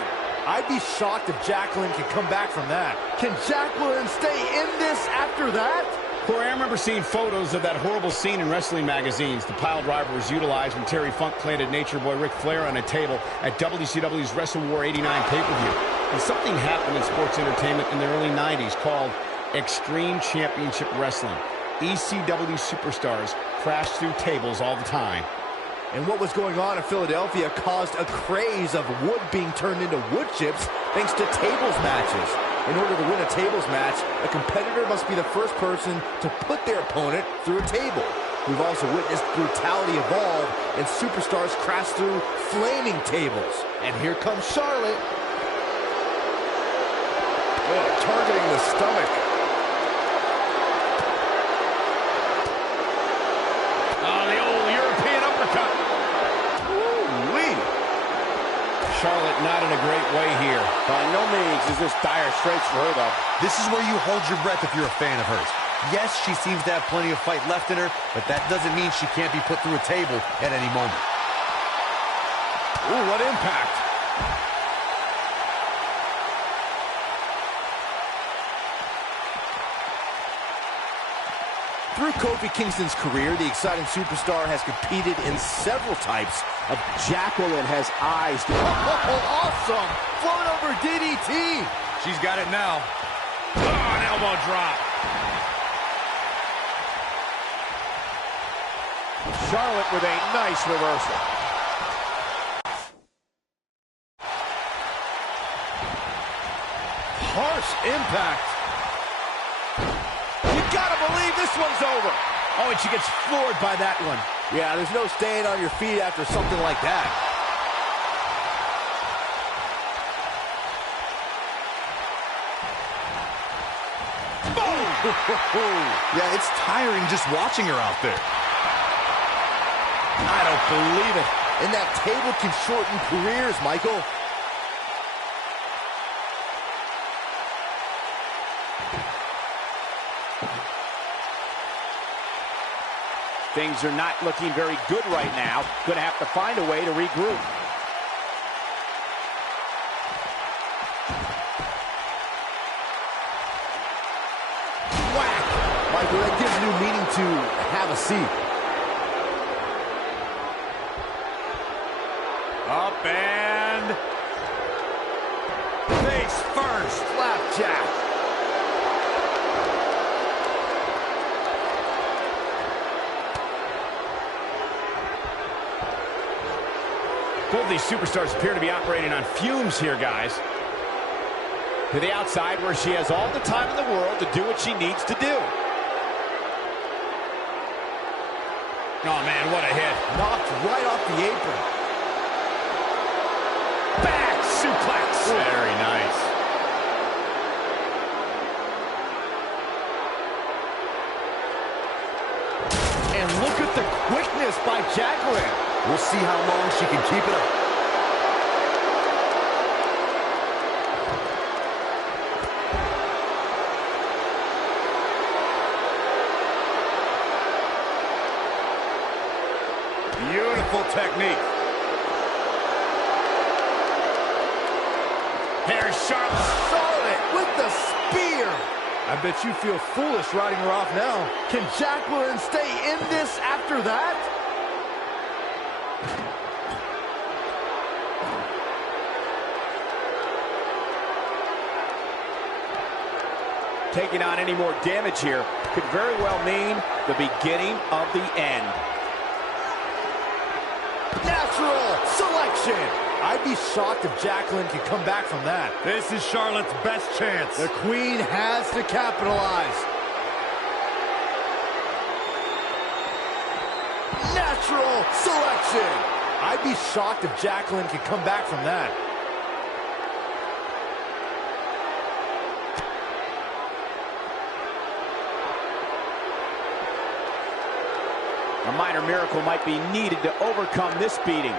I'd be shocked if Jacqueline can come back from that. Can Jacqueline stay in this after that? Corey, I remember seeing photos of that horrible scene in wrestling magazines. The pile driver was utilized when Terry Funk planted Nature Boy Ric Flair on a table at WCW's Wrestle War 89 pay-per-view. And something happened in sports entertainment in the early 90s called Extreme Championship Wrestling. ECW superstars crashed through tables all the time. And what was going on in Philadelphia caused a craze of wood being turned into wood chips thanks to tables matches. In order to win a tables match, a competitor must be the first person to put their opponent through a table. We've also witnessed brutality evolve and superstars crash through flaming tables. And here comes Charlotte. Oh, targeting the stomach. Oh, the old European uppercut. Woo-wee. Charlotte not in a great way here. By no means is this dire straits for her, though. This is where you hold your breath if you're a fan of hers. Yes, she seems to have plenty of fight left in her, but that doesn't mean she can't be put through a table at any moment. Ooh, what impact. Through Kofi Kingston's career, the exciting superstar has competed in several types of... Jacqueline has eyes. Oh, awesome! Float over DDT! She's got it now. Oh, an elbow drop. Charlotte with a nice reversal. Harsh impact. You gotta believe this one's over. Oh, and she gets floored by that one. Yeah, there's no staying on your feet after something like that. Yeah, it's tiring just watching her out there. I don't believe it. And that table can shorten careers, Michael. Things are not looking very good right now. Gonna have to find a way to regroup. Whack! Michael, that gives new meaning to have a seat. Up and... face first. Flapjack. Both these superstars appear to be operating on fumes here, guys. To the outside, where she has all the time in the world to do what she needs to do. Oh, man, what a hit. Knocked right off the apron. Back suplex. Very nice. And look at the quickness by Jacqueline. We'll see how long she can keep it up. Beautiful technique. Here's Charlotte with the spear. I bet you feel foolish riding her off now. Can Jacqueline stay in this after that? Taking on any more damage here could very well mean the beginning of the end. Natural selection. I'd be shocked if Jacqueline could come back from that. This is Charlotte's best chance. The Queen has to capitalize. Natural selection. I'd be shocked if Jacqueline could come back from that. A minor miracle might be needed to overcome this beating.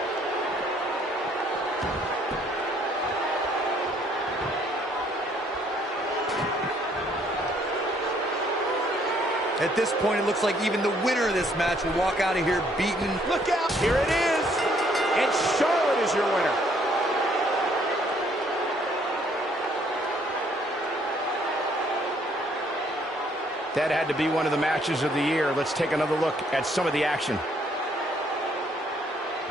At this point, it looks like even the winner of this match will walk out of here beaten. Look out! Here it is! And Charlotte is your winner. That had to be one of the matches of the year. Let's take another look at some of the action.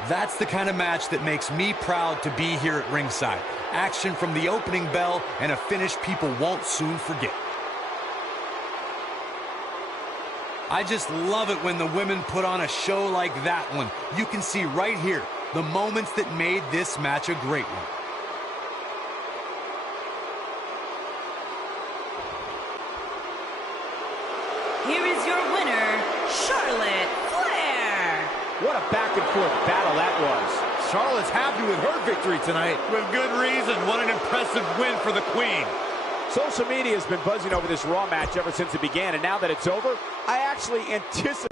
That's the kind of match that makes me proud to be here at ringside. Action from the opening bell and a finish people won't soon forget. I just love it when the women put on a show like that one. You can see right here the moments that made this match a great one. here is your winner, Charlotte Flair. What a back-and-forth battle that was. Charlotte's happy with her victory tonight. With good reason. What an impressive win for the Queen. Social media has been buzzing over this Raw match ever since it began, and now that it's over, I actually anticipate...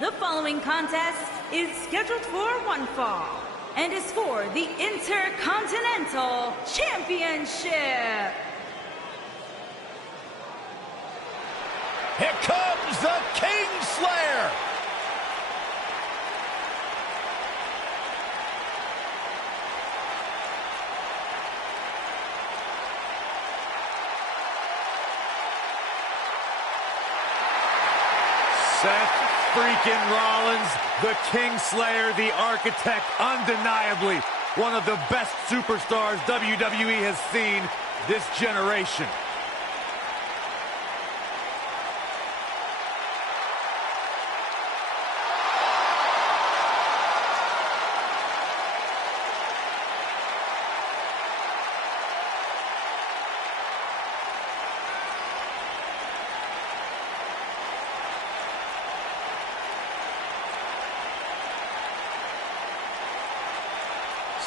The following contest is scheduled for one fall and is for the Intercontinental Championship. Here comes the Kingslayer. Seth freaking Rollins, the Kingslayer, the architect, undeniably one of the best superstars WWE has seen this generation.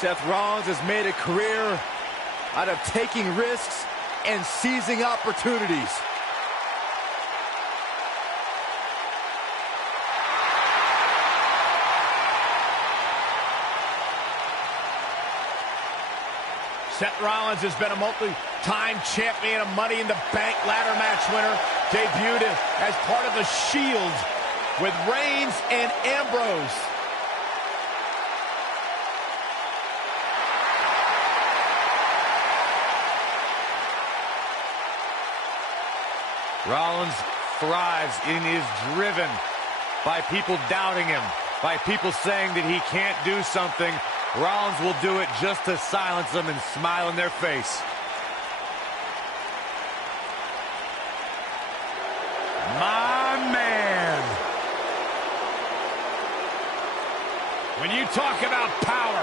Seth Rollins has made a career out of taking risks and seizing opportunities. Seth Rollins has been a multi-time champion, a Money in the Bank ladder match winner, debuted as part of the Shield with Reigns and Ambrose. Rollins thrives and is driven by people doubting him, by people saying that he can't do something. Rollins will do it just to silence them and smile in their face. My man. When you talk about power,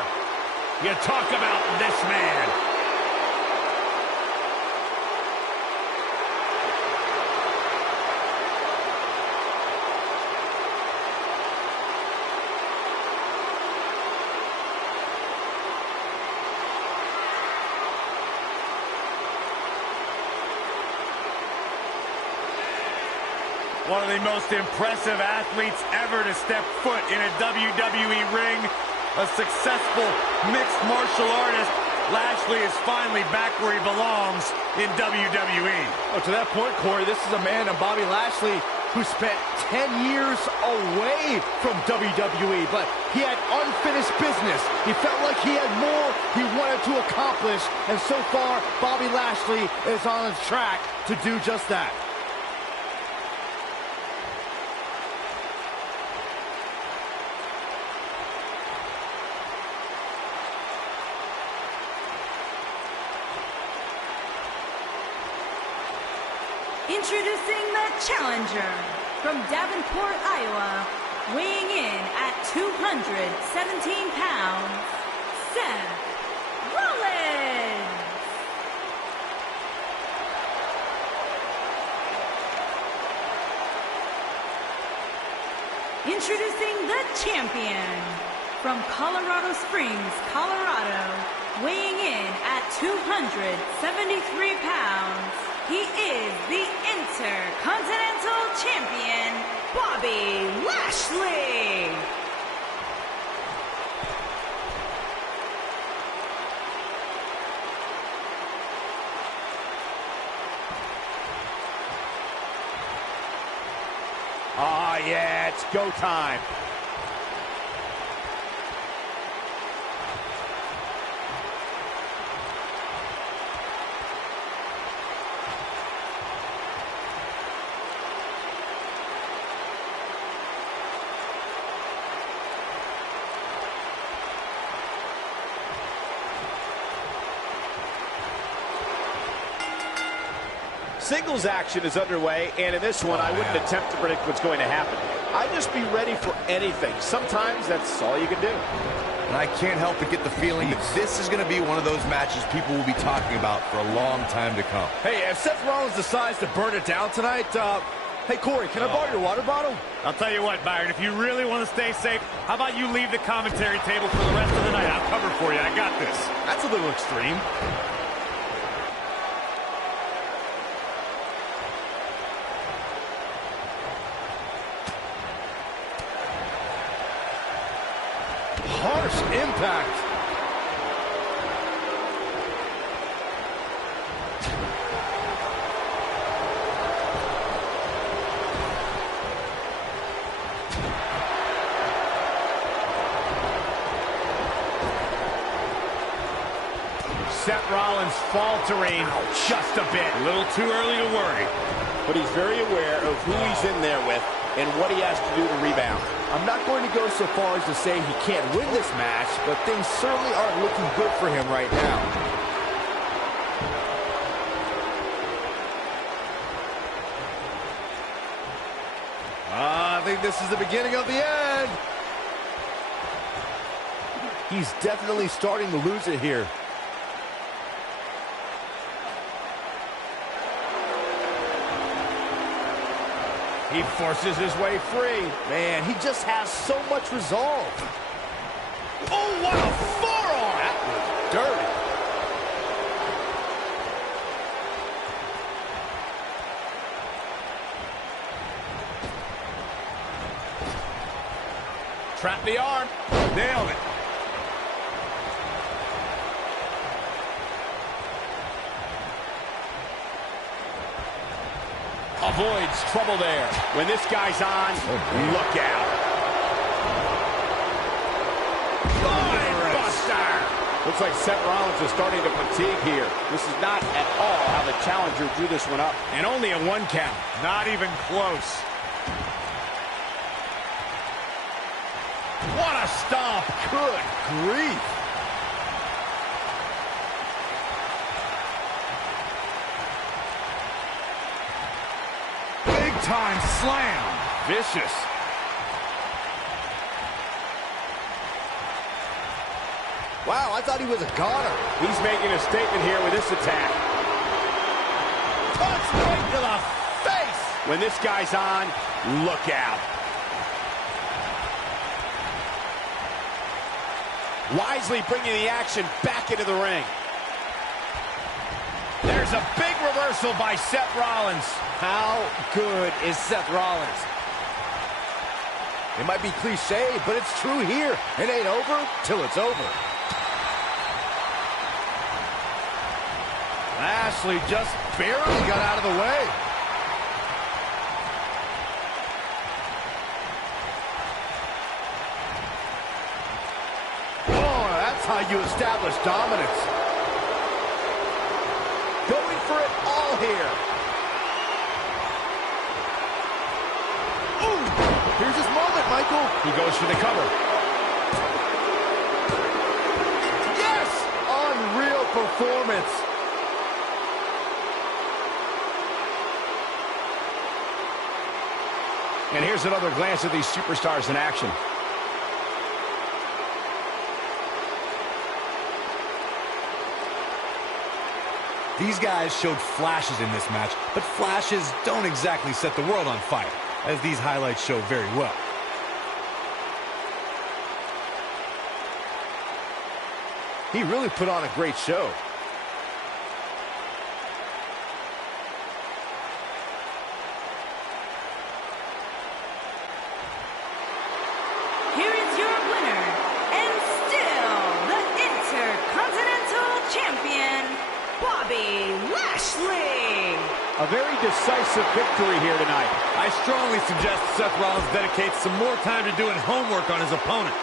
you talk about this man. One of the most impressive athletes ever to step foot in a WWE ring. A successful mixed martial artist. Lashley is finally back where he belongs in WWE. Oh, to that point, Corey, this is a man, and Bobby Lashley, who spent 10 years away from WWE, but he had unfinished business. He felt like he had more he wanted to accomplish, and so far, Bobby Lashley is on his track to do just that. Introducing the challenger from Davenport, Iowa, weighing in at 217 pounds, Seth Rollins. Introducing the champion from Colorado Springs, Colorado, weighing in at 273 pounds, he is the Intercontinental Champion, Bobby Lashley. Ah, yeah, it's go time. Singles action is underway, and in this one, I wouldn't attempt to predict what's going to happen. I'd just be ready for anything. Sometimes that's all you can do. And I can't help but get the feeling that this is going to be one of those matches people will be talking about for a long time to come. Hey, if Seth Rollins decides to burn it down tonight, hey, Corey, can I borrow your water bottle? I'll tell you what, Byron, if you really want to stay safe, how about you leave the commentary table for the rest of the night? I'll cover for you. I got this. That's a little extreme. Harsh impact. Seth Rollins faltering just a bit. A little too early to worry. But he's very aware of who he's in there with and what he has to do to rebound. I'm not going to go so far as to say he can't win this match, but things certainly aren't looking good for him right now. I think this is the beginning of the end. He's definitely starting to lose it here. He forces his way free. Man, he just has so much resolve. Oh, what a forearm! That was dirty. Trap the arm. Nailed it. Avoids trouble there. When this guy's on, look out. Buster! Looks like Seth Rollins is starting to fatigue here. This is not at all how the challenger drew this one up. And only a 1 count. Not even close. What a stomp. Good grief. Big time slam. Vicious. Wow, I thought he was a goner. He's making a statement here with this attack. Punch right to the face. When this guy's on, look out. Wisely bringing the action back into the ring. There's a big reversal by Seth Rollins. How good is Seth Rollins? It might be cliche, but it's true here. It ain't over till it's over. Lashley just barely got out of the way. how you establish dominance. Going for it all here. Ooh, here's his moment, Michael. He goes for the cover. Yes! Unreal performance. And here's another glance at these superstars in action. These guys showed flashes in this match, but flashes don't exactly set the world on fire, as these highlights show very well. He really put on a great show. Here is your winner, and still the Intercontinental Champion, Bobby Lashley. A very decisive victory here tonight. I strongly suggest Seth Rollins dedicates some more time to doing homework on his opponent.